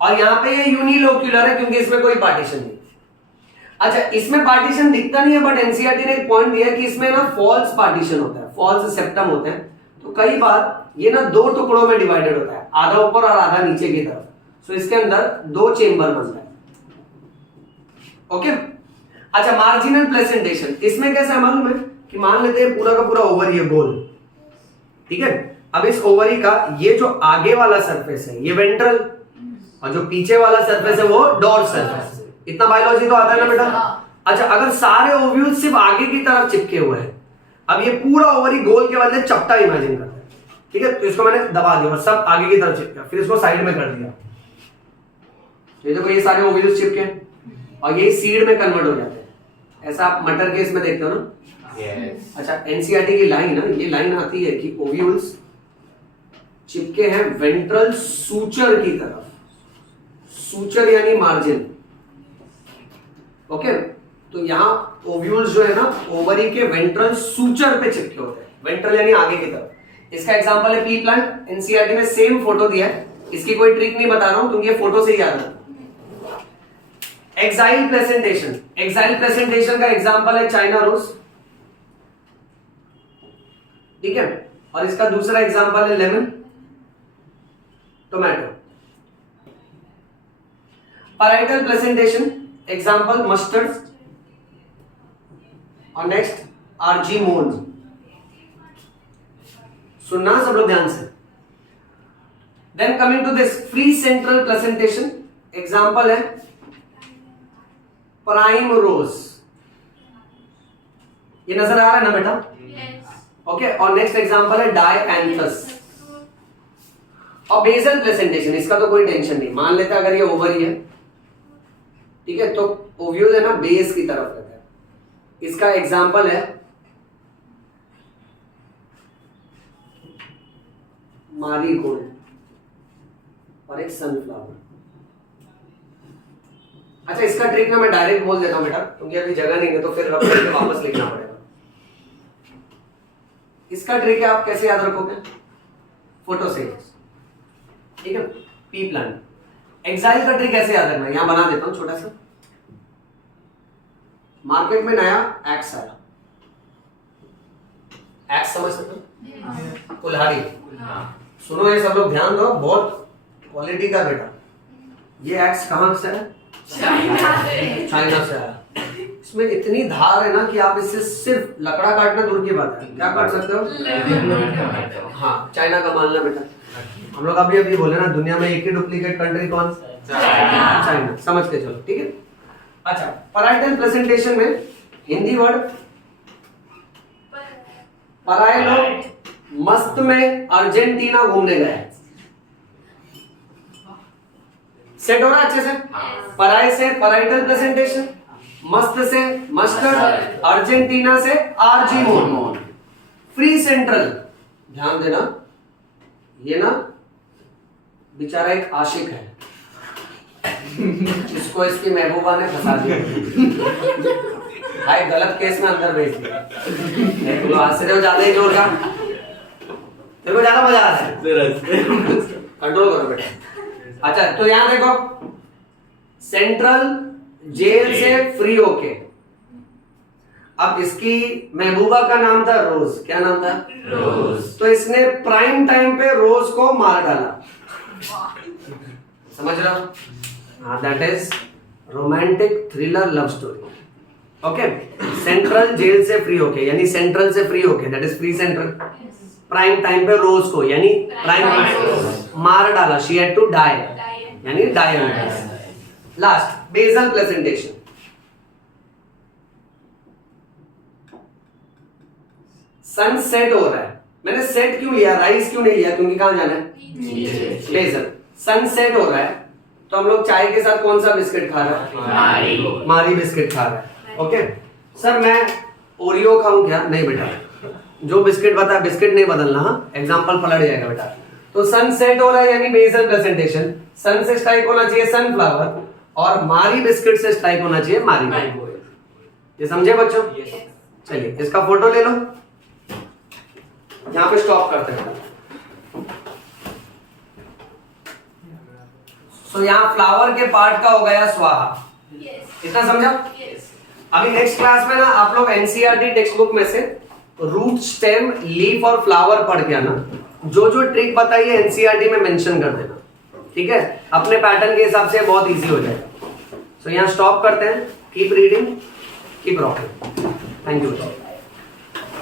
और यहाँ पे ये यूनिलोक्यूलर है क्योंकि इसमें कोई पार्टीशन नहीं। अच्छा, इसमें पार्टीशन दिखता नहीं है बट एनसीईआरटी ने एक पॉइंट दिया है कि इसमें ना फॉल्स पार्टीशन होता है, फॉल्स सेप्टम होते हैं, तो कई बार ये ना 2 टुकड़ों में डिवाइडेड होता है, आधा ऊपर और आधा नीचे की तरफ, सो इसके अंदर 2 चेंबर बनता है। ओके, अच्छा, मार्जिनल प्रेजेंटेशन, इसमें कैसा है मालूम है कि मान लेते हैं पूरा का पूरा ओवरी है गोल, ठीक है। अब इस ओवरी का ये जो आगे वाला सरफेस है ये वेंट्रल, और जो पीछे वाला सरफेस है वो डोर्सल। इतना बायोलॉजी तो आता है ना बेटा। अच्छा, अगर सारे ओव्यूल सिर्फ आगे की तरफ चिपके हुए हैं, अब ये पूरा ओवरी गोल के बदले चपटा इमेजिन करते हैं, ठीक है, तो इसको मैंने दबा दिया और सब आगे की तरफ चिपका, फिर इसको साइड में कर दिया, ये देखो ये सारे ओव्यूल्स चिपके और ये सीड में कन्वर्ट हो जाते हैं, ऐसा आप मटर केस में देखते हो ना। Yes. अच्छा, एनसीईआरटी की लाइन है, ये लाइन आती है कि ओव्यूल्स चिपके हैं वेंट्रल सूचर की तरफ, सूचर यानी मार्जिन। ओके, तो यहां ओव्यूल्स जो है ना ओवरी के वेंट्रल सूचर पे चिपके होते हैं, वेंट्रल यानी आगे की तरफ। इसका एग्जांपल है पी प्लांट, एनसीईआरटी में सेम फोटो दिया है, इसकी कोई ट्रिक नहीं बता रहा हूं, तुम ये फोटो से ही याद रखो। एक्साइल प्रेजेंटेशन, एक्साइल प्रेजेंटेशन का एग्जांपल है चाइना रोज, ठीक है, और इसका दूसरा एग्जांपल है lemon, tomato. Parietal presentation example mustard, और नेक्स्ट आरजी मोन। सुनना सब लोग ध्यान से। Then coming to this free central presentation, example है प्राइम रोज। ये नजर आ रहा है ना बेटा? ओके, और नेक्स्ट एग्जांपल है डायएंथस। और बेसल प्रेजेंटेशन, इसका तो कोई टेंशन नहीं, मान लेते अगर ये ओवरी है, ठीक है, तो ओव्यूल है ना बेस की तरफ रहता है, इसका एग्जांपल है मारीगोल्ड और एक सनफ्लावर। अच्छा, इसका ट्रिक ना मैं डायरेक्ट बोल देता हूं बेटा, क्योंकि अभी जगह नहीं है तो फिर रब करके वापस लिखना पड़ेगा। इसका ट्रिक है, आप कैसे याद रखोगे? फोटो से, ठीक है, पी प्लांट, एक्साइल का ट्री कैसे याद रखना है, यहां बना देता हूं छोटा सा। मार्केट में नया एक्स आया, एक्स समझ सकते हो, कुल्हाड़ी। सुनो ये सब लोग ध्यान दो, बहुत क्वालिटी का बेटा। ये एक्स कहां से है? चाइना से आया। इसमें इतनी धार है ना कि आप इससे सिर्फ लकड़ा काटना दूर की बात है, क्या काट सकते हो? हाँ, चाइना का मानना बेटा। हम लोग अभी अभी बोले ना, दुनिया में एक ही डुप्लीकेट कंट्री कौन? चाइना। समझ के चलो, ठीक है। अच्छा, पैराइटल प्रेजेंटेशन में हिंदी वर्ड पराये लोग मस्त में अर्जेंटीना घूमने गए। सेट हो रहा है अच्छे से? पराये से पैराइटल प्रेजेंटेशन, मस्त से मस्टर्ड, अर्जेंटीना से आरजी मोन, फ्री सेंट्रल। ध्यान देना, ये ना बेचारा एक आशिक है, इसको इसकी महबूबा ने फंसा दिया, भाई गलत केस में अंदर भेज दिया। तुम हंस रहे हो ज्यादा ही जोर का, तेरे को ज्यादा मजा आ रहा है, कंट्रोल करो बेटा। अच्छा, तो यहां देखो, सेंट्रल जेल से फ्री होके, अब इसकी महबूबा का नाम था रोज। क्या नाम था? रोज। तो इसने प्राइम टाइम पे रोज को मार डाला। समझ रहे हो? हाँ, that is romantic thriller love story. Okay, central jail से फ्री होके, यानी सेंट्रल से फ्री होके, that is free central. Prime time पे रोज को, यानी प्राइम मार डाला, शी हैड टू डाई, यानी die. Last, basal presentation. Sunset हो रहा है, मैंने सेट क्यों लिया, राइज क्यों नहीं लिया, क्योंकि कहां जाना है? बेसल। सन सेट हो रहा है, तो हम लोग चाय के साथ कौन सा बिस्किट खा रहे हैं? मारी बिस्किट खा रहे हैं। ओके सर, मैं ओरियो खाऊं क्या? नहीं बेटा, जो बिस्किट बता, बिस्किट नहीं बदलना। हाँ, एग्जाम्पल पलट जाएगा बेटा। तो सन सेट हो रहा है यानी बेसल प्रेजेंटेशन, सन से स्ट्राइक होना चाहिए सनफ्लावर, और मारी बिस्किट से स्ट्राइक होना चाहिए मारी। ये समझे बच्चों? चलिए इसका फोटो ले लो, यहां पे स्टॉप करते हैं। तो यहाँ फ्लावर के पार्ट का हो गया स्वाहा। इतना समझा? अभी नेक्स्ट क्लास में ना आप लोग एनसीईआरटी टेक्स्ट बुक में से रूट, स्टेम, लीफ और फ्लावर पढ़ के आना। जो जो ट्रिक बताई है एनसीईआरटी में मेंशन कर देना, ठीक है? अपने पैटर्न के हिसाब से बहुत इजी हो जाएगा। तो यहाँ स्टॉप करते हैं। Keep reading, keep rocking. Thank you.